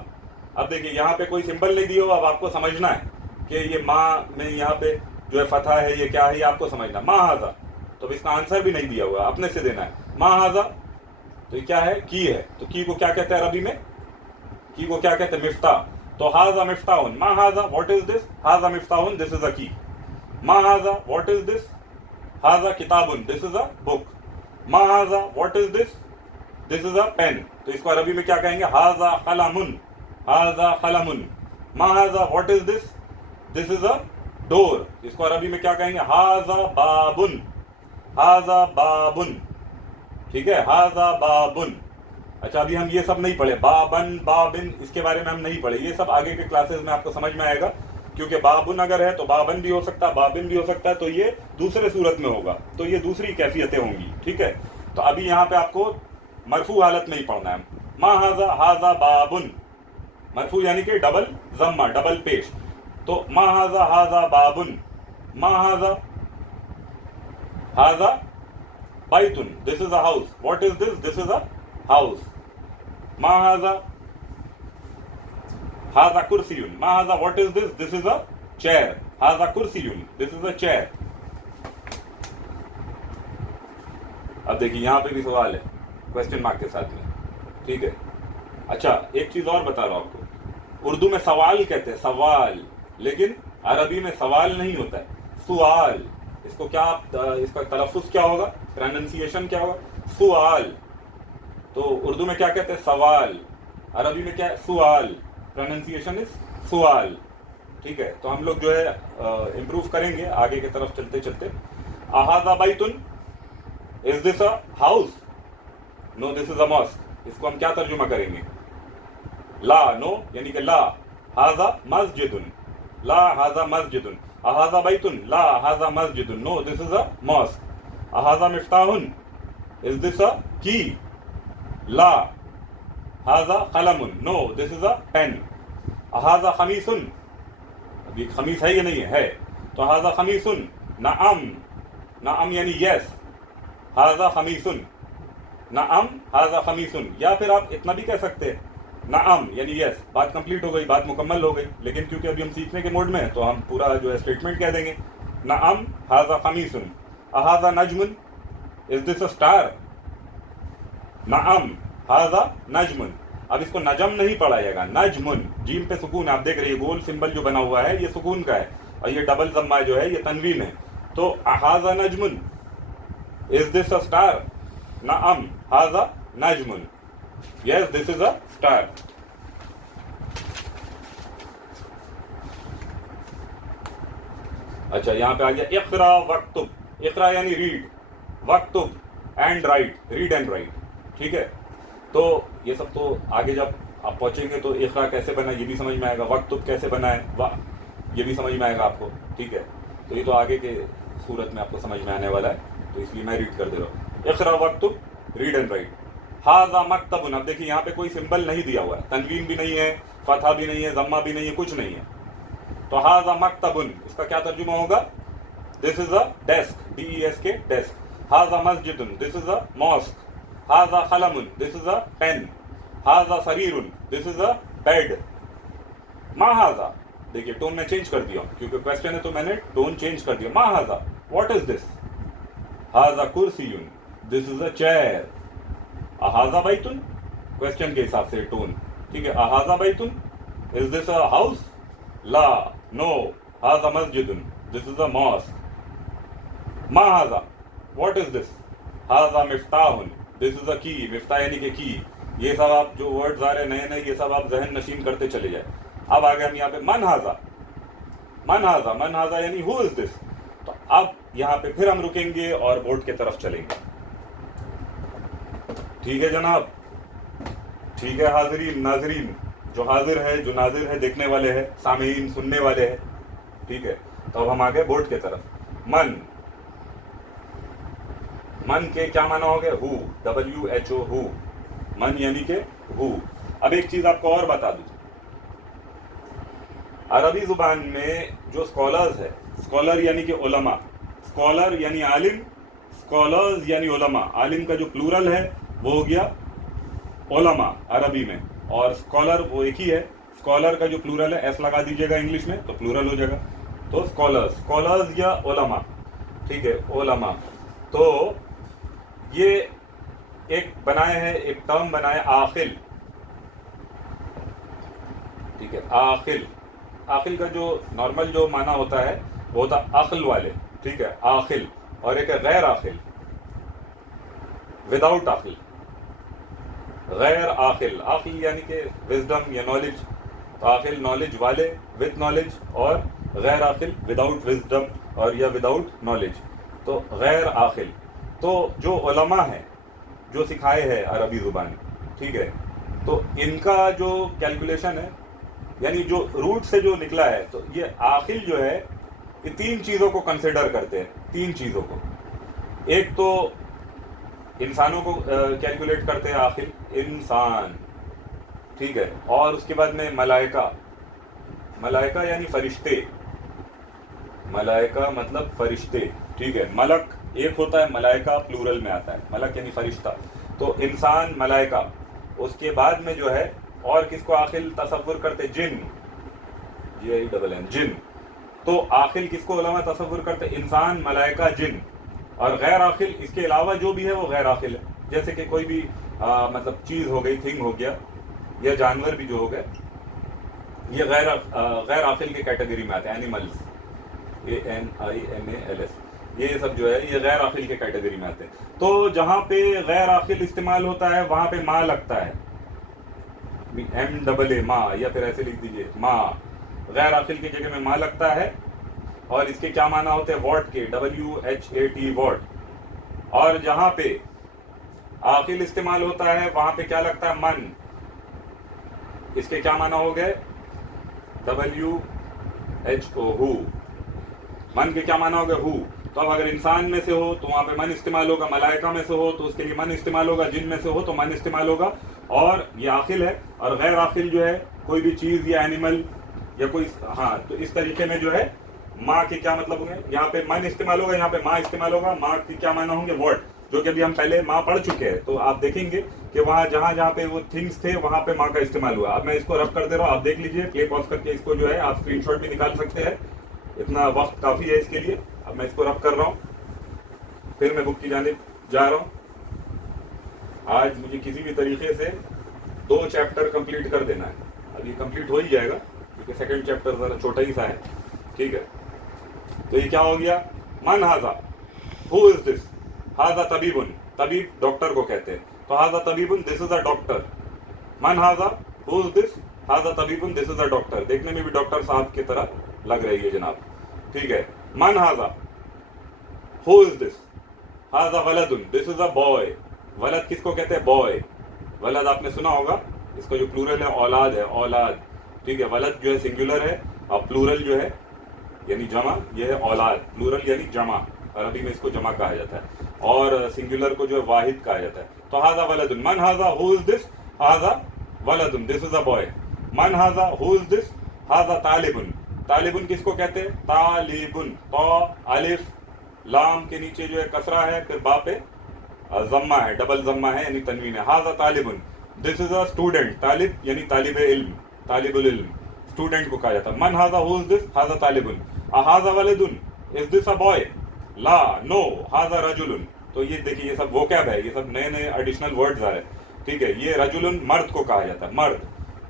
اب دیکھیے یہاں پہ کوئی سمبل نہیں دیا ہوا، اب آپ کو سمجھنا ہے کہ یہ ماں میں یہاں پہ جو ہے فتح ہے، یہ کیا ہے، یہ آپ کو سمجھنا. ما ھذا، تو اب اس کا آنسر بھی نہیں دیا ہوا، اپنے سے دینا ہے. ما ھذا تو یہ کیا ہے، کی ہے. تو کی کو کیا کہتے ہیں عربی میں، کی کو کیا کہتے ہیں، مفتاح. تو ھذا مفتاح. ما ھذا what is this, ھذا Miftah this is اے کی. ما ھذا واٹ از دس، ھذا کتاب دس از اے بک. ما ھذا what is this, this is a pain. تو اس کو عربی میں کیا کہیں گے، ھذا قلم، ھذا قلم. ما ھذا what is this, this is اے ڈور. اس کو عربی میں کیا کہیں گے، ھذا باب، ھذا باب. ٹھیک ہے، ھذا باب. اچھا ابھی ہم یہ سب نہیں پڑھے، بابن بابن اس کے بارے میں ہم نہیں پڑھے، یہ سب آگے کے کلاسز میں آپ کو سمجھ میں آئے گا. کیونکہ بابن اگر ہے تو بابن بھی ہو سکتا ہے، بابن بھی ہو سکتا ہے، تو یہ دوسرے صورت میں ہوگا، تو یہ دوسری کیفیتیں ہوں گی. ٹھیک ہے، تو ابھی یہاں پہ آپ کو مرفوع حالت میں ہی پڑھنا ہے. ما ھذا، ھذا بابن. مرفوع یعنی کہ ڈبل ضمہ، ڈبل پیش. تو ما ھذا، ھذا بابن. ما ھذا، ھذا بیتن this is a house. What is this, this is a house. ما ھذا، ھذا کرسی. ما ھذا what is this, this is a chair. ھذا کرسی دس از اے چیئر. اب دیکھیے یہاں پہ بھی سوال ہے کوشچن مارک کے ساتھ میں. ٹھیک ہے، اچھا ایک چیز اور بتا رہا ہوں آپ کو، اردو میں سوال کہتے ہیں، سوال، لیکن عربی میں سوال نہیں ہوتا ہے، سوال. اس کو کیا اس کا تلفظ کیا ہوگا، پروننسیشن کیا ہوگا، سوال. تو اردو میں کیا کہتے ہیں، سوال. عربی میں کیا ہے، سوال. پروننسیشن از سوال. ٹھیک ہے، تو ہم لوگ جو ہے امپروو کریں گے آگے کی طرف چلتے چلتے. ھذا بیتن، از دس a house, know this is a mask. اس کو ہم کیا ترجمہ کریں گے، لا، نو یعنی کہ لا. ھذا مسجد، لا ھذا مسجد. ھذا بیتن، لا ھذا مسجد، نو دس از اے ماسک. ھذا مفتاح، از دس اے کی، لا. ھذا قلم، نو دس از اے پین. ھذا قمیص، ابھی قمیص ہے یا نہیں ہے، تو ھذا قمیص. نعم، نعم یعنی یس. ھذا قمیص، نعم ھذا قمیص. یا پھر آپ اتنا بھی کہہ سکتے ہیں، نعم یعنی یس. بات کمپلیٹ ہو گئی، بات مکمل ہو گئی. لیکن کیونکہ ابھی ہم سیکھنے کے موڈ میں ہیں تو ہم پورا جو ہے اسٹیٹمنٹ کہہ دیں گے. نعم ھذا قمیص. ھذا نجم، از دس اے اسٹار. نعم ھذا نجم. اب اس کو نجم نہیں پڑھا جائے گا، نجمن. جیم پہ سکون ہے، آپ دیکھ رہے ہیں گول سمبل جو بنا ہوا ہے یہ سکون کا ہے، اور یہ ڈبل ضمہ جو ہے یہ تنوین ہے. تو ھذا نجمن، از دس اے اسٹار. نعم ھذا نجمن، یس دس از اے اسٹار. اچھا یہاں پہ آ گیا اقرا وکتب. اقرا یعنی ریڈ، وکتب and write, read and write. ٹھیک ہے، تو یہ سب تو آگے جب آپ پہنچیں گے تو اقرا کیسے بنا یہ بھی سمجھ میں آئے گا، وکتب کیسے بنا ہے یہ بھی سمجھ میں آئے گا آپ کو. ٹھیک ہے، تو یہ تو آگے کے صورت میں آپ کو سمجھ میں آنے والا ہے، تو اس لیے میں ریڈ کر دے رہا ہوں. اقرا وکتب، ریڈ اینڈ رائٹ. ھذا مکتب. اب دیکھیے یہاں پہ کوئی سمبل نہیں دیا ہوا ہے، تنوین بھی نہیں ہے، فتحہ بھی نہیں ہے، ضمہ بھی نہیں ہے، کچھ نہیں ہے. تو ھذا مکتب، اس کا کیا ترجمہ ہوگا، دس is a desk, DESK desk. ھذا Masjid, this is a mask. ھذا قلم، دس از اے پین. ھذا سریر، دس از اے بیڈ. ما ھذا، دیکھیے ٹون میں چینج کر دیا کیونکہ کوشچن ہے تو میں نے ٹون چینج کر دیا. ما ھذا واٹ از دس. ھذا کرسی، this is a chair. ھذا بیتن، question کے حساب سے ٹون. ٹھیک ہے، ھذا بیتن، از دس a house, law, know. ھذا Masjid, this is a mask. ما ھذا what is this. ھذا Miftah, this is اے کی. مفتاح یعنی کہ کی. یہ سب آپ جو ورڈز آ رہے ہیں نئے نئے یہ سب آپ ذہن نشین کرتے چلے جائیں. اب آگے ہم یہاں پہ من ھذا. من ھذا، من ھذا یعنی ہو از دس. تو اب یہاں پہ پھر ہم رکیں گے اور بورڈ کی طرف چلیں گے. ٹھیک ہے جناب, ٹھیک ہے حاضرین ناظرین, جو حاضر ہے جو ناظر ہے دیکھنے والے ہیں, سامعین سننے والے ہیں, ٹھیک ہے. تو اب ہم آگے بورڈ کی طرف. من, من کے کیا معنی ہو گئے؟ ہو, WHO, ہو. من یعنی کہ ہو. اب ایک چیز آپ کو اور بتا دوں, عربی زبان میں جو اسکالرز ہے, اسکالر یعنی کہ علماء, اسکالر یعنی عالم, اسکالرز یعنی علماء, عالم کا جو پلورل ہے وہ ہو گیا علماء عربی میں, اور اسکالر وہ ایک ہی ہے. اسکالر کا جو پلورل ہے ایس لگا دیجیے گا انگلش میں تو پلورل ہو جائے گا. تو اسکالرز, اسکالرز یا علماء, ٹھیک ہے, علماء. تو یہ ایک بنائے ہیں, ایک ٹرم بنائے عاقل, ٹھیک ہے, عاقل. عاقل کا جو نارمل جو معنی ہوتا ہے وہ ہوتا عقل والے, ٹھیک ہے, عاقل. اور ایک ہے غیر عاقل, وداؤٹ عقل, غیر عاقل. عقل یعنی کہ وزڈم یا نالج, تو عاقل نالج والے وتھ نالج, اور غیر عاقل وداؤٹ وزڈم اور یا وداؤٹ نالج, تو غیر عاقل. تو جو علماء ہیں جو سکھائے ہیں عربی زبان, ٹھیک ہے, تو ان کا جو کیلکولیشن ہے یعنی جو روٹ سے جو نکلا ہے, تو یہ عاقل جو ہے یہ تین چیزوں کو کنسیڈر کرتے ہیں, تین چیزوں کو. ایک تو انسانوں کو کیلکولیٹ کرتے ہیں عاقل, انسان, ٹھیک ہے, اور اس کے بعد میں ملائکہ, ملائکہ یعنی فرشتے, ملائکہ مطلب فرشتے, ٹھیک ہے. ملک ایک ہوتا ہے, ملائکہ پلورل میں آتا ہے, ملک یعنی فرشتہ. تو انسان, ملائکہ. اس کے بعد میں جو ہے اور کس کو عاقل تصور کرتے؟ جن, GIN, جن. تو عاقل کس کو علماء تصور کرتے؟ انسان, ملائکہ, جن. اور غیر عاقل اس کے علاوہ جو بھی ہے وہ غیر عاقل ہے, جیسے کہ کوئی بھی مطلب چیز ہو گئی, تھنگ ہو گیا, یا جانور بھی جو ہو گئے, یہ غیر عاقل کی کیٹیگری میں آتے ہیں. اینیملس, ANIMALS, یہ سب جو ہے یہ غیر عاقل کے کیٹیگری میں آتے ہیں. تو جہاں پہ غیر عاقل استعمال ہوتا ہے وہاں پہ ماں لگتا ہے, MAA, ماں, یا پھر ایسے لکھ دیجئے ماں. غیر عاقل کی جگہ میں ماں لگتا ہے. اور اس کے کیا معنی ہوتے ہیں؟ واٹ کے, WHAT, واٹ. اور جہاں پہ عاقل استعمال ہوتا ہے وہاں پہ کیا لگتا ہے؟ من. اس کے کیا معنی ہو گئے؟ WHO, ہو. من کے کیا معنی ہو گئے؟ ہو. تو اب اگر انسان میں سے ہو تو وہاں پہ من استعمال ہوگا, ملائکہ میں سے ہو تو اس کے لیے من استعمال ہوگا, جن میں سے ہو تو من استعمال ہوگا. اور یہ عاقل ہے. اور غیر عاقل جو ہے کوئی بھی چیز یا اینیمل یا کوئی, ہاں, تو اس طریقے میں جو ہے ماں کے کیا مطلب ہوں گے؟ یہاں پہ من استعمال ہوگا, یہاں پہ ماں استعمال ہوگا. ماں کے کیا معنی ہوں گے؟ ورڈ, جو کہ ابھی ہم پہلے ماں پڑھ چکے ہیں. تو آپ دیکھیں گے کہ وہاں جہاں پہ وہ تھنگس تھے وہاں پہ ماں کا استعمال ہوا. اب میں اس کو رف کر دے رہا ہوں, آپ دیکھ لیجئے, پلے پاز کر کے اس کو جو ہے آپ اسکرین شاٹ بھی نکال سکتے ہیں, اتنا وقت کافی ہے اس کے لیے. اب میں اس کو رف کر رہا ہوں, پھر میں بک کی جانب جا رہا ہوں. آج مجھے کسی بھی طریقے سے 2 چیپٹر کمپلیٹ کر دینا ہے. اب یہ کمپلیٹ ہو ہی جائے گا کیونکہ سیکنڈ چیپٹر ذرا چھوٹا ہی سا ہے, ٹھیک ہے. تو یہ کیا ہو گیا؟ من ہاذا, ہو از دس. ہاذا طبیبن, طبیب ڈاکٹر کو کہتے ہیں, تو ہاذا طبیبن, دس از اے ڈاکٹر. من ہاذا, ہو از دس, ہاذا طبیبن, دس از اے ڈاکٹر. دیکھنے میں بھی ڈاکٹر صاحب کی طرح لگ رہی ہے جناب, ٹھیک ہے. من ہاذا, ہو از دس, ہاذا ولدن, دس از اے بوائے. ولد کس کو کہتے ہیں؟ بوائے. ولد آپ نے سنا ہوگا, اس کا جو پلورل ہے اولاد ہے, اولاد, ٹھیک ہے. ولد جو ہے سنگولر ہے, اور پلورل جو ہے یعنی جمع, یہ ہے اولاد. پلورل یعنی جمع, عربی میں اس کو جمع کہا جاتا ہے, اور سنگولر کو جو ہے واحد کہا جاتا ہے. تو ہاذا ولدن, من ہاذا, ہو از دس, ہاذا ولدن, دس از اے بوائے. من ہاذا, ہو از دس, ہاذا طالبن. طالبن کس کو کہتے ہیں؟ طالبن. تو الف لام کے نیچے جو ہے کسرہ ہے, پھر با پہ ضمہ ہے, ڈبل ضمہ ہے یعنی تنوین ہے. ہاذا طالبن, دس از اے اسٹوڈنٹ. طالب یعنی طالب علم, طالب العلم, اسٹوڈنٹ کو کہا جاتا ہے. من ہاذا, ہو از دس, ہاذا طالبن. ہاذا ولدن, از دس اے بوائے؟ لا, نو, ہاذا رجلن. تو یہ دیکھیے یہ سب ووکیب ہے, یہ سب نئے نئے ایڈیشنل ورڈز آ رہے ہیں, ٹھیک ہے. یہ رجلن مرد کو کہا جاتا ہے, مرد.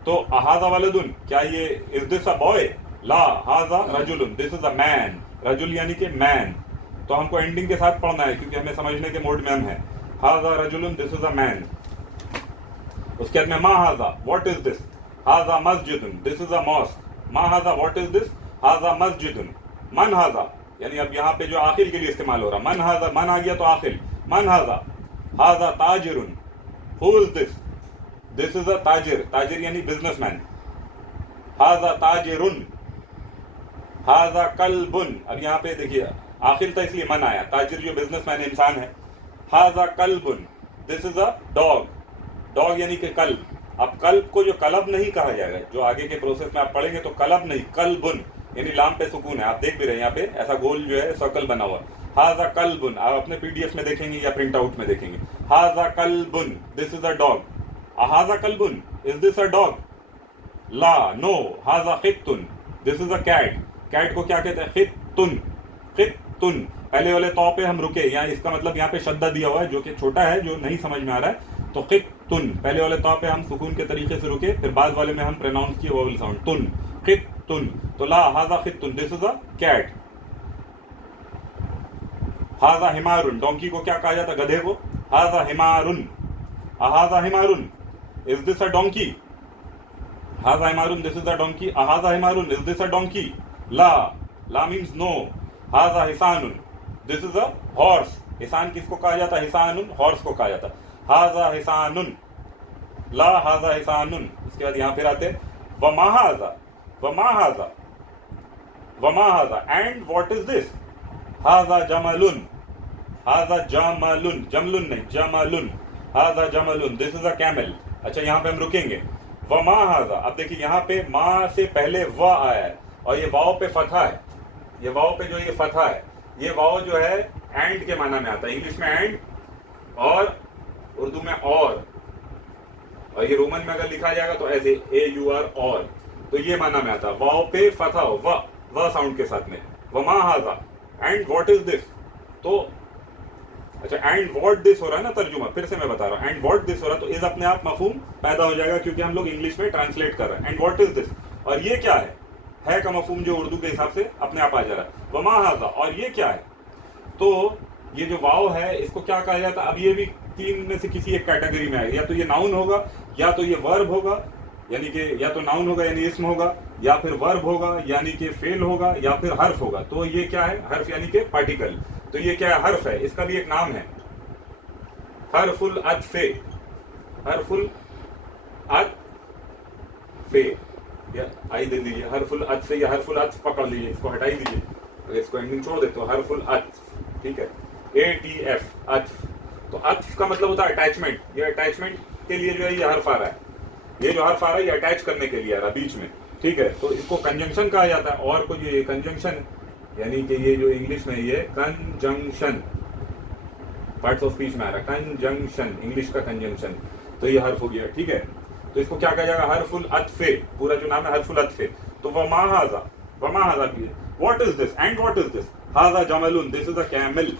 تو ہاذا ولدن, کیا یہ از دس a boy? Law, ہاذا رجلن, this is اے مین. رجل یعنی کہ مین. تو ہم کو اینڈنگ کے ساتھ پڑھنا ہے کیونکہ ہمیں سمجھنے کے موڈ میں ہم ہیں. ہاذا رجلن, دس از اے مین. اس کے بعد میں ما ہاذا, واٹ از دس؟ ہاذا مسجدن, دس از اے ماسک. ما ہاذا, واٹ از دس؟ ہاذا مسجدن. من ہاذا, یعنی اب یہاں پہ جو عاقل کے لیے استعمال ہو رہا, من ہاذا, من آ گیا تو عاقل. من ہاذا, ہاذا تاجرن, Who is this? This is a tajir. ताजिर यानी businessman. हाजा ताजिरुन. हाजा कल्बुन. अब यहाँ पे देखिए आखिर तो इसलिए मन आया, ताजिर जो बिजनेसमैन इंसान है. हाजा कल्बुन. This is a dog. Dog यानी कि कल्ब. अब कल्ब को जो कलब नहीं कहा जाएगा, जो आगे के प्रोसेस में आप पढ़ेंगे तो कलब नहीं, कल्बुन यानी लाम पे सुकून है. आप देख भी रहे हैं यहाँ पे ऐसा गोल जो है सर्कल बना हुआ. हाजा कल्बुन आप अपने पीडीएफ में देखेंगे या प्रिंट आउट में देखेंगे. हाजा कल्बुन. This is a dog. हाजा कल्बुन. Is this a dog? ला, नो. हाजा खित्तुन. This is a cat. Cat को क्या कहते हैं? खित्तुन. खित्तुन. पहले वाले तो पे हम रुके, यहाँ इसका मतलब यहाँ पे शद्दा दिया हुआ है जो कि छोटा है, जो नहीं समझ में आ रहा है. तो खित्तुन पहले वाले तो पे हम सुकून के तरीके से रुके, फिर बाद वाले में हम प्रोनाउंस किए वोवल साउंड. तुन, खित्तुन. तो ला हाजा खित्तुन. This is a cat. हाजा हिमारुन. डोंकी को क्या कहा जाता है? गधे को. हाजा हिमारुन. हाजा हिमारुन. Is this a donkey? हाजा हिमारुन. This is a donkey. हाजा हिमारुन. Is this a donkey? ला. ला मीन्स नो. हाजा हिसानुन. This is a horse. हिसान किसको कहा जाता है? हिसानुन हॉर्स को कहा जाता है. हाजा हिसानुन. ला हाजा हिसानुन. इसके बाद यहाँ फिर आते वमा हाजा. वमा हाजा. वमा हाजा. And what is this? हाजा जमलुन. हाजा जमलुन. जमलुन नहीं, जमलुन. हाजा जमलुन. This is a camel. अच्छा यहाँ पे हम रुकेंगे. वमा हाजा. अब देखिए यहाँ पे माँ से पहले व आया है और ये वाव पे फथा है. ये वाव पे जो ये फथा है, ये वाव जो है एंड के माना में आता है. इंग्लिश में एंड और उर्दू में और ये रोमन में अगर लिखा जाएगा तो ऐसे AUR और. तो ये माना में आता है. वाव पे फथा हो, व साउंड के साथ में. वमा हाजा. And what is this? तो अच्छा एंड व्हाट दिस हो रहा है ना तर्जुमा, फिर से मैं बता रहा हूँ. एंड व्हाट दिस हो रहा है तो इज अपने आप मफहूम पैदा हो जाएगा क्योंकि हम लोग इंग्लिश में ट्रांसलेट कर रहे हैं. And what is this. और ये क्या है का मफहूम जो उर्दू के हिसाब से अपने आप आ जा रहा है. वमा हाजा. और ये क्या है? तो ये जो वाव है इसको क्या कहा जाता है? अब ये भी तीन में से किसी एक कैटेगरी में आएगा. या तो ये नाउन होगा, या तो ये वर्ब होगा, यानी कि या तो नाउन होगा यानी इस्म होगा, या फिर वर्ब होगा यानी कि फेल होगा, या फिर हर्फ होगा. तो ये क्या है? हर्फ यानी कि पार्टिकल. तो ये क्या है? हर्फ है. इसका भी एक नाम है हर्फुल अत्फे. हर्फुल अत्फे या आई दे दीजिए. हर्फुल अत्फे या हर्फुल अत्फ पकड़ लीजिए, इसको हटाई दीजिए. अगर इसको एंडिंग छोड़ देते हो हर्फुल अत्फ. ठीक है. ATF अत्फ. तो अत्फ का मतलब होता है अटैचमेंट. ये अटैचमेंट के लिए जो है ये हर्फ आ रहा है. ये जो हर्फ आ रहा है ये अटैच करने के लिए आ रहा है बीच में. ठीक है. तो इसको कंजंक्शन कहा जाता है. और को ये कंजंक्शन यानी कि ये जो इंग्लिश में ये कंजंक्शन पार्ट्स ऑफ स्पीच में आ रहा है. कंजंक्शन इंग्लिश का कंजंक्शन. तो ये हर्फ हो गया. ठीक है. तो इसको क्या कहा जाएगा? हर्फुल अत्फे. पूरा जो नाम है हर्फुल अत्फे. तो वमा हाजा. वमा हाजा भी है. What is this? And what is this? हाजा जमलुन. This is a camel.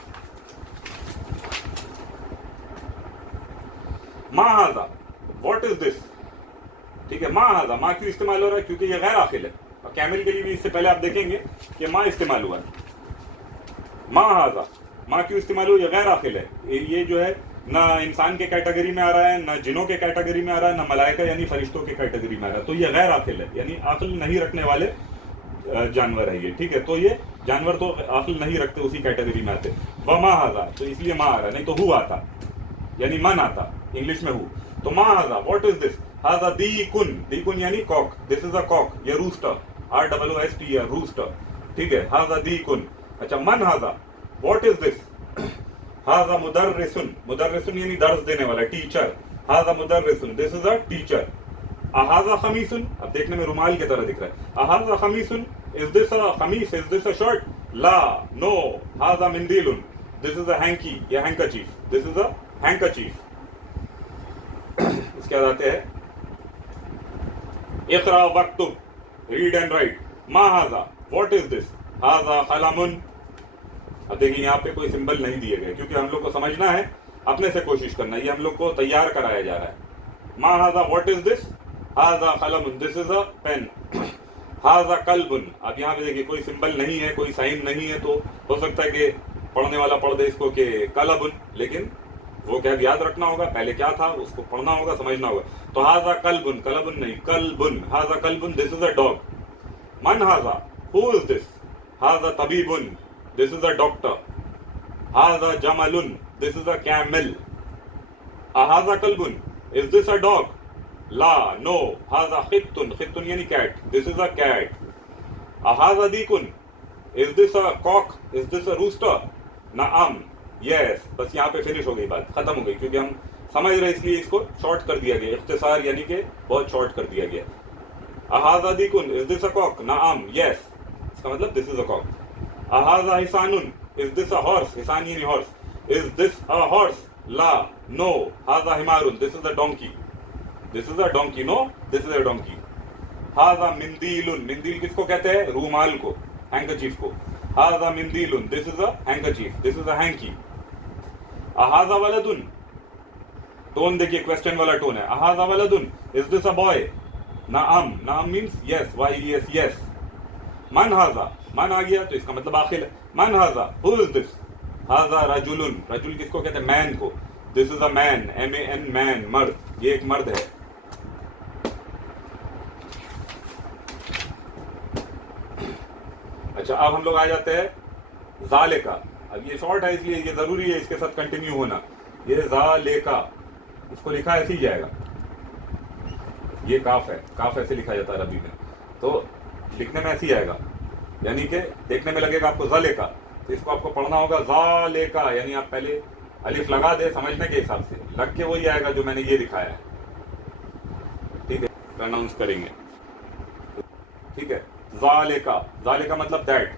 मा हाजा. What is this? ठीक है. मा हाजा. मा क्यों इस्तेमाल हो रहा है? क्योंकि ये गैर आखिल है. और कैमल के लिए भी इससे पहले आप देखेंगे कि मा इस्तेमाल हुआ है. मा हाजा. मा क्यों इस्तेमाल हुआ? ये गैर आखिल है. ये जो है ना इंसान के कैटेगरी में आ रहा है, ना जिनों के कैटेगरी में आ रहा है, ना मलाइका यानी फरिश्तों के कैटेगरी में आ रहा है. तो ये गैर आखिल है यानी अक्ल नहीं रखने वाले जानवर है ये. ठीक है. तो ये जानवर तो अक्ल नहीं रखते, उसी कैटेगरी में आते. वमा हाजा. तो इसलिए मा आ रहा है, नहीं तो हु आता यानी मन आता इंग्लिश में हु. तो मा हाजा. What is this? हाजा दीकुन. दीकुन यानी cock. This is a cock. ये रूस्टर. ROOST rooster. ठीक है. हाजा दीकुन. अच्छा मन हाजा. What is this? हाजा मुदर्रिसुन. मुदर्रिसुन यानी दर्स देने वाला, टीचर. हाजा मुदर्रिसुन. This is a teacher. हाजा खमीसुन. अब देखने में रुमाल की तरह दिख रहा है. हाजा खमीसुन. इज दिस अ खमीस? Is this a shirt? ला, नो. हाजा मिंदीलुन. दिस इज अ हैंकी या handkerchief. This is a handkerchief. इसके बाद आते हैं इकरा वक्तुब. Read and write. मा हाजा. What is this? हाजा कलमुन. अब देखिए यहाँ पे कोई सिंबल नहीं दिए गए क्योंकि हम लोग को समझना है, अपने से कोशिश करना है. ये हम लोग को तैयार कराया जा रहा है. मा हाजा. What is this? हाजा कलमुन. This is a pen. हाजा कल्बुन. अब यहाँ पे देखिए कोई सिंबल नहीं है, कोई साइन नहीं है, तो हो सकता है कि पढ़ने वाला पढ़ दे इसको कि कलबुन, लेकिन वो क्या याद रखना होगा, पहले क्या था उसको पढ़ना होगा, समझना होगा. तो हाजा कल्बुन. कलबुन नहीं, कल्बुन. हाजा कल्बुन. दिस इज अ डॉग. मन हाजा. Who is this? हाजा तबीबुन. This is a doctor. Haza jamalun. This is a camel. Haza kalbun. Is this a dog? La, no. Haza khittun. Khittun yani cat. This is a cat. Ahaza dikun. Is this a cock? Is this a rooster? Naam. Yes. बस यहाँ पे finish हो गई बात, खत्म हो गई, क्योंकि हम समझ रहे इसलिए इसको शॉर्ट कर दिया गया, इख्तिसार यानी कि बहुत शॉर्ट कर दिया गया. Ahaza dikun. Is this a cock? Naam. Yes. इसका मतलब this is a cock. Ahaza hisanun. Is this a horse? Hisan yani horse. Is this a horse? La. No. Haza himarun. This is a donkey. This is a donkey. No. This is a donkey. Haza mindilun. Mindil किसको कहते हैं? रूमाल को, handkerchief को. Haza mindilun. This is a handkerchief. This is a hanky. Ahaza waladun. Tone देखिए, question वाला tone है. Ahaza waladun. Is this a boy? Naam. Naam means yes. Y-E-S, yes. Man haza. Man आ गया तो इसका मतलब आखिर है. Man haza. Who is this? Haza rajulun. रजुल किसको कहते हैं? मैन को. This is a man. M-A-N, man, मर्द. ये एक मर्द है. अच्छा, अब हम लोग आ जाते हैं ज़ालिका. अब ये शॉर्ट है इसलिए ये जरूरी है इसके साथ कंटिन्यू होना. ये ज़ालिका, इसको लिखा ऐसे ही जाएगा. ये काफ है, काफ ऐसे लिखा जाता है अरबी में, तो लिखने में ऐसे ही आएगा, यानी कि देखने में लगेगा आपको ज़ालिका, तो इसको आपको पढ़ना होगा ज़ालिका, यानी आप पहले अलिफ लगा दे समझने के हिसाब से, लग के वही आएगा जो मैंने ये दिखाया है. ठीक है, प्रोनाउंस करेंगे. ठीक है, ज़ालिका. ज़ालिका मतलब दैट,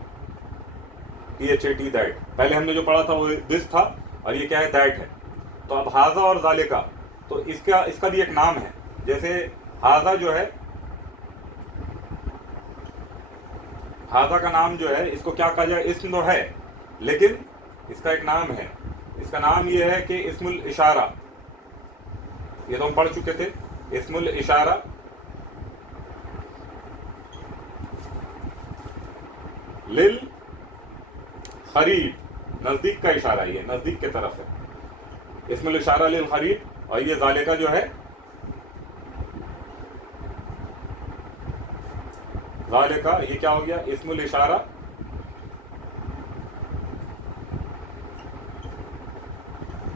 THAT, दैट. पहले हमने जो पढ़ा था वो दिस था, और ये क्या है? दैट है. तो अब हाजा और ज़ालिका, तो इसका भी एक नाम है. जैसे हाजा जो है, हाजा का नाम जो है, इसको क्या कहा जाए? इस्म तो है, लेकिन इसका एक नाम है. इसका नाम ये है कि इस्मुल इशारा. ये तो हम पढ़ चुके थे. इस्मुल इशारा लिल खरीब, नजदीक का इशारा, ये नजदीक की तरफ है. इस्मुल इशारा लिल खरीब. और ये ज़ालिका जो है, ज़ालिका ये क्या हो गया? इस्मुल इशारा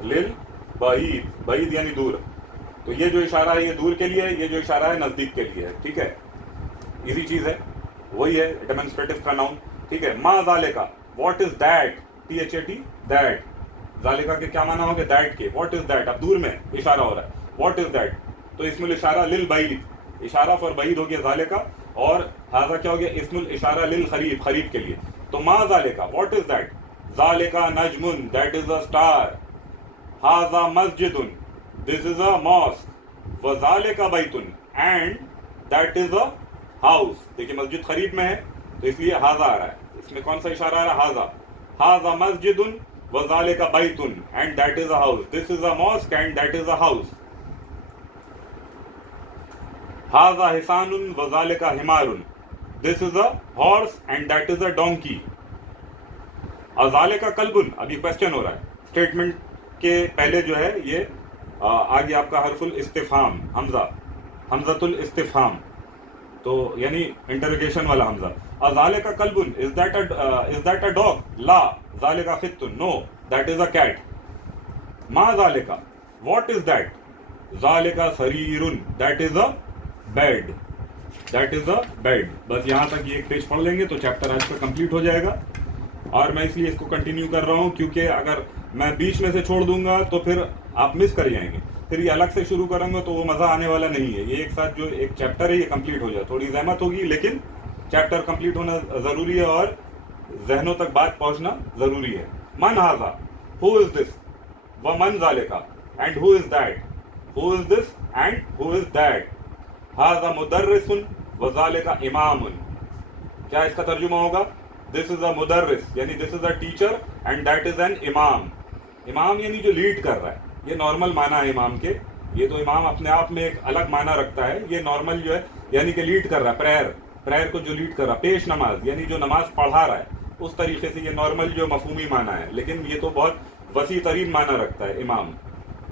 लिल बईद. बईद यानी दूर. तो ये जो इशारा है ये दूर के लिए है, ये जो इशारा है नजदीक के लिए है. ठीक है, इजी चीज है, वही है डेमोन्स्ट्रेटिव प्रोनाउन. ठीक है. मा ज़ालिका. What is that? THAT, that. ज़ालिका के क्या माना होगा? दैट के. What is that? अब दूर में इशारा हो रहा है. What is that? तो इसमुल इशारा लिल बईद, इशारा फॉर बईद हो गया ज़ालिका, और हाजा क्या हो गया? इसमुल इशारा लिल खरीब, खरीब के लिए. तो मा ज़ालिका, व्हाट इज दैट? ज़ालिका नजमुन, दैट इज अ स्टार. हाजा मस्जिदुन, दिस इज अ मॉस्क. व ज़ालिका बैतुन, and that is a house. देखिए मस्जिद खरीब में है तो इसलिए हाजा आ रहा है. इसमें कौन सा इशारा आ रहा है? हाजा. हाजा मस्जिदुन व ज़ालिका बैतुन, and that is a house. This is a mosque and that is a house. हाजा हिसानुन व ज़ालिका हिमारुन. This is a horse and that is a donkey. ज़ालिका कल्बुन. अभी क्वेश्चन हो रहा है. स्टेटमेंट के पहले जो है ये आगे आपका हरफुल इस्तिफाम, हमजा, हमजतुल इस्तिफाम, तो यानी इंटरोगेशन वाला हमजा. ज़ालिका कल्बुन, इज दैट अ डॉग? ला. ज़ालिका खित्तुन, no, that is a cat. मा ज़ालिका, व्हाट इज दैट? ज़ालिका सरीरुन, that is a bed. That is a bed. बस यहाँ तक ये एक पेज पढ़ लेंगे तो चैप्टर आज का कंप्लीट हो जाएगा. और मैं इसलिए इसको कंटिन्यू कर रहा हूँ क्योंकि अगर मैं बीच में से छोड़ दूंगा तो फिर आप मिस कर जाएंगे. फिर ये अलग से शुरू करूंगा तो वो मज़ा आने वाला नहीं है. ये एक साथ जो एक चैप्टर है ये कंप्लीट हो जाए. थोड़ी जहमत होगी लेकिन चैप्टर कंप्लीट होना ज़रूरी है और जहनों तक बात पहुंचना ज़रूरी है. मन हाजा, हु इज दिस? व मन ज़ालिका, and who is that? Who is this and who is that? हाजा मुदर्रिसुन व ज़ालिका इमामुन. क्या इसका तर्जुमा होगा? दिस इज अ मुदर्रिस, यानी this is a teacher, and that is an इमाम. इमाम यानी जो लीड कर रहा है. ये नॉर्मल माना है इमाम के. ये तो इमाम अपने आप में एक अलग माना रखता है. ये नॉर्मल जो है यानी कि लीड कर रहा है, प्रेयर को जो लीड कर रहा है. पेश नमाज यानी जो नमाज पढ़ा रहा है, उस तरीके से ये नॉर्मल जो मफहूमी माना है. लेकिन ये तो बहुत वसी तरीन माना रखता है इमाम.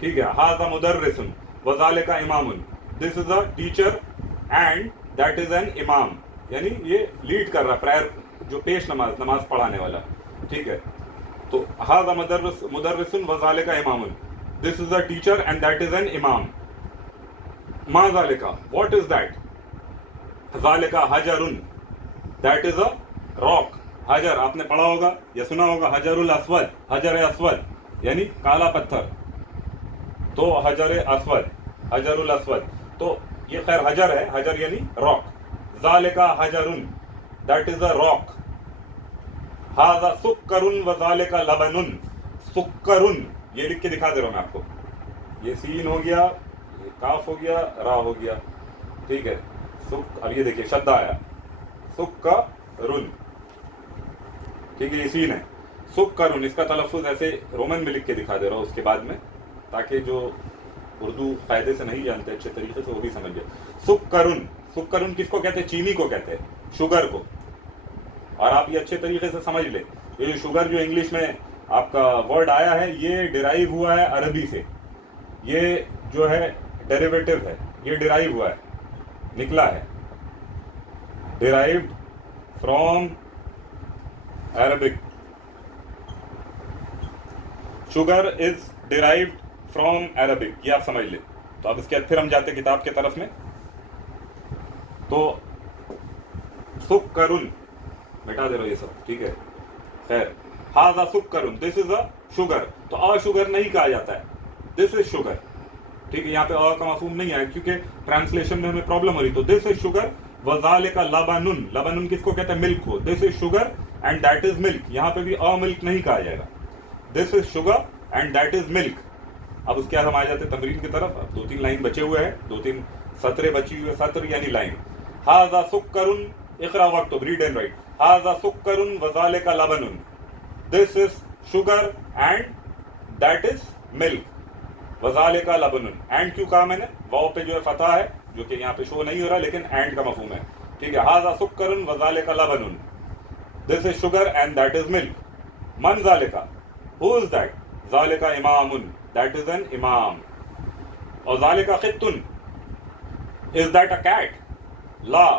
ठीक है. हाजा मुदर्रिसुन व ज़ालिका इमामुन. This is a teacher and that is an imam, यानी ये लीड कर रहा है, प्रेयर जो पेश नमाज पढ़ाने वाला. ठीक है. तो हाजा मुदर्रिसुन व ज़ालिका इमामुन. This is a teacher and that is an imam. मा ज़ालिका, what is that? ज़ालिका हजरुन, that is a rock. हजर आपने पढ़ा होगा या सुना होगा, हजरुल अस्वद, हजर अस्वद यानी काला पत्थर, तो हजर अस्वद, हजरुल अस्वद, तो ये खैर हजर है, हजर यानी रॉक. ज़ालिका हजरुन, that is a rock. हाज़ा सुक्करुन व ज़ालिका लबनुन, सुक्करुन ये लिख के दिखा दे रहा हूं मैं आपको. ये सीन हो गया, ये काफ हो गया, रा हो गया, ठीक है. सुक, अब ये देखिए शब्द आया सुक्करुन, ठीक है, ये सीन है सुक्करुन. इसका तलफ़ुज़ ऐसे रोमन में लिख के दिखा दे रहा हूँ उसके बाद में, ताकि जो उर्दू कायदे से नहीं जानते अच्छे तरीके से वो भी समझ जाए. सुक्करुन, सुक्करुन किसको कहते हैं? चीनी को कहते हैं, शुगर को. और आप ये अच्छे तरीके से समझ ले, ये जो शुगर जो इंग्लिश में आपका वर्ड आया है, ये डिराइव हुआ है अरबी से. ये जो है डेरिवेटिव है, ये डिराइव हुआ है, निकला है, derived from Arabic. Sugar is derived from Arabic, ये आप समझ ले. तो अब इसके बाद फिर हम जाते किताब के तरफ में. तो सुक्करुन मिटा दे रहा ये सब, ठीक है. खैर, हाज़ा सुक्करुन, दिस इज अ शुगर. तो अ शुगर नहीं कहा जाता है, दिस इज शुगर, ठीक है. यहाँ पे अ का मफहूम नहीं आया क्योंकि ट्रांसलेशन में हमें प्रॉब्लम हो रही. तो दिस इज शुगर व ज़ालिका लबनुन, लबनुन किसको कहते हैं? मिल्क को. This is sugar and that is milk. यहाँ पे भी अ मिल्क नहीं कहा जाएगा, this is sugar and that is milk. अब उसके बाद हम आ जाते तमरीन की तरफ. अब 2-3 लाइन बचे हुए हैं, 2-3 सतरें बची हुई है, सत्र यानी लाइन. हाज़ा सुक्करुन, इक़रा वक्त, रीड एंड राइट. हाज़ा सुक्करुन व ज़ालिका लबनुन, this is sugar and that is milk. व ज़ालिका लबनुन, एंड क्यों कहा मैंने? वाव पे जो है फतह है, जो कि यहाँ पे शो नहीं हो रहा, लेकिन एंड का मफहूम है, ठीक है. हाज़ा सुक्करुन व ज़ालिका लबनुन, this is sugar and that is milk. मन ज़ालिका, हु इज दैट? ज़ालिका इमामुन, दैट इज एन इमाम. और ज़ालिका ख़ित्तुन, इज दैट अ कैट? ला.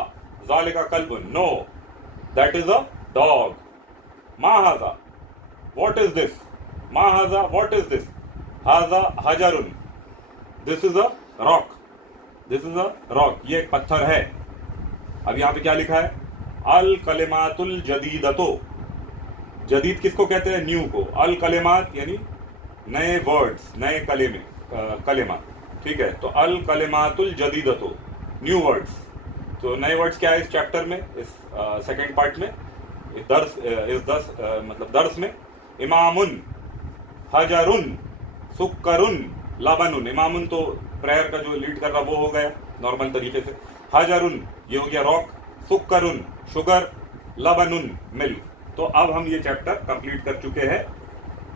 ज़ालिका कल्बुन, no, that is a dog. मा हाज़ा, व्हाट इज दिस? मा हाज़ा, व्हाट इज दिस? हाज़ा हजरुन, this is a rock, this is a rock, ये एक पत्थर है. अब यहाँ पे क्या लिखा है? अल कलिमातुल जदीदतो, जदीद किसको कहते हैं? न्यू को. अल कलिमात यानी नए वर्ड्स, नए कलेमे, कलेमा, ठीक है. तो अल कलिमातुल जदीदतो, न्यू वर्ड्स. तो नए वर्ड्स क्या है इस चैप्टर में, इस सेकेंड पार्ट में, मतलब दर्स में? इमामुन, हजरुन, सुक्करुन, लबनुन. इमामुन तो प्रेयर का जो लीड कर रहा वो हो गया नॉर्मल तरीके से. हजरुन ये हो गया रॉक, सुक्करुन शुगर, लबनुन मिल्क. तो अब हम ये चैप्टर कंप्लीट कर चुके हैं.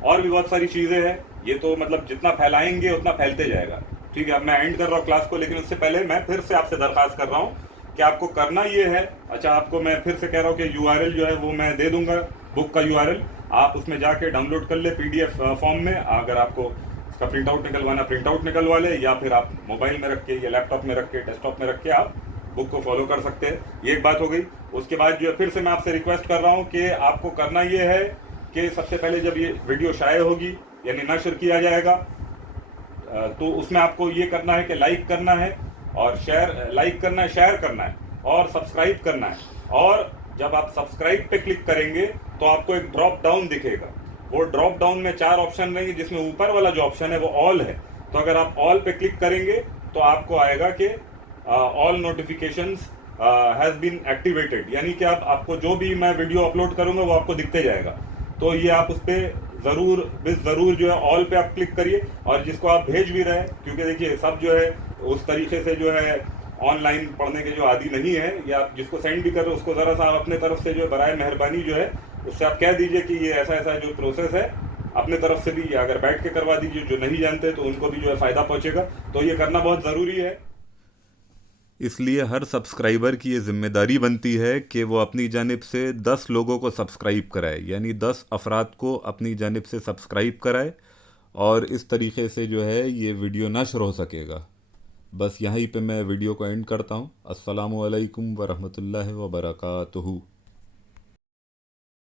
और भी बहुत सारी चीज़ें हैं, ये तो मतलब जितना फैलाएंगे उतना फैलते जाएगा, ठीक है. अब मैं एंड कर रहा हूँ क्लास को, लेकिन उससे पहले मैं फिर से आपसे दरख्वास्त कर रहा हूँ कि आपको करना ये है. अच्छा, आपको मैं फिर से कह रहा हूँ कि URL जो है वो मैं दे दूंगा, बुक का URL. आप उसमें जाके डाउनलोड कर ले PDF फॉर्म में. अगर आपको इसका प्रिंट आउट निकलवाना, प्रिंट आउट निकलवा ले, या फिर आप मोबाइल में रख के या लैपटॉप में रख के, डेस्कटॉप में रख के आप बुक को फॉलो कर सकते हैं. ये एक बात हो गई. उसके बाद जो है फिर से मैं आपसे रिक्वेस्ट कर रहा हूँ कि आपको करना ये है कि सबसे पहले जब ये वीडियो शाये होगी यानी नशर किया जाएगा, तो उसमें आपको ये करना है कि लाइक करना है और शेयर, लाइक करना है, शेयर करना है और सब्सक्राइब करना है. और जब आप सब्सक्राइब पे क्लिक करेंगे तो आपको एक ड्रॉप डाउन दिखेगा. वो ड्रॉप डाउन में 4 ऑप्शन रहेंगे, जिसमें ऊपर वाला जो ऑप्शन है वो ऑल है. तो अगर आप ऑल पे क्लिक करेंगे तो आपको आएगा कि all notifications has been activated, यानी कि आपको जो भी मैं वीडियो अपलोड करूंगा वो आपको दिखते जाएगा. तो ये आप उस पर ज़रूर जो है ऑल पे आप क्लिक करिए. और जिसको आप भेज भी रहे हैं, क्योंकि देखिए सब जो है उस तरीके से जो है ऑनलाइन पढ़ने के जो आदी नहीं है, या आप जिसको सेंड भी कर रहे हो उसको ज़रा सा आप अपने तरफ से जो है बराए मेहरबानी जो है उससे आप कह दीजिए कि ये ऐसा ऐसा जो प्रोसेस है अपने तरफ से भी, या अगर बैठ के करवा दीजिए. जो नहीं जानते तो उनको भी जो है फ़ायदा पहुँचेगा. तो ये करना बहुत ज़रूरी है. इसलिए हर सब्सक्राइबर की ये ज़िम्मेदारी बनती है कि वो अपनी जानिब से 10 लोगों को सब्सक्राइब कराए, यानी 10 अफराद को अपनी जानिब से सब्सक्राइब कराए. और इस तरीके से जो है ये वीडियो नशर हो सकेगा. बस यहीं पे मैं वीडियो को एंड करता हूँ. अस्सलामु अलैकुम व रहमतुल्लाहि व बरकातुहू.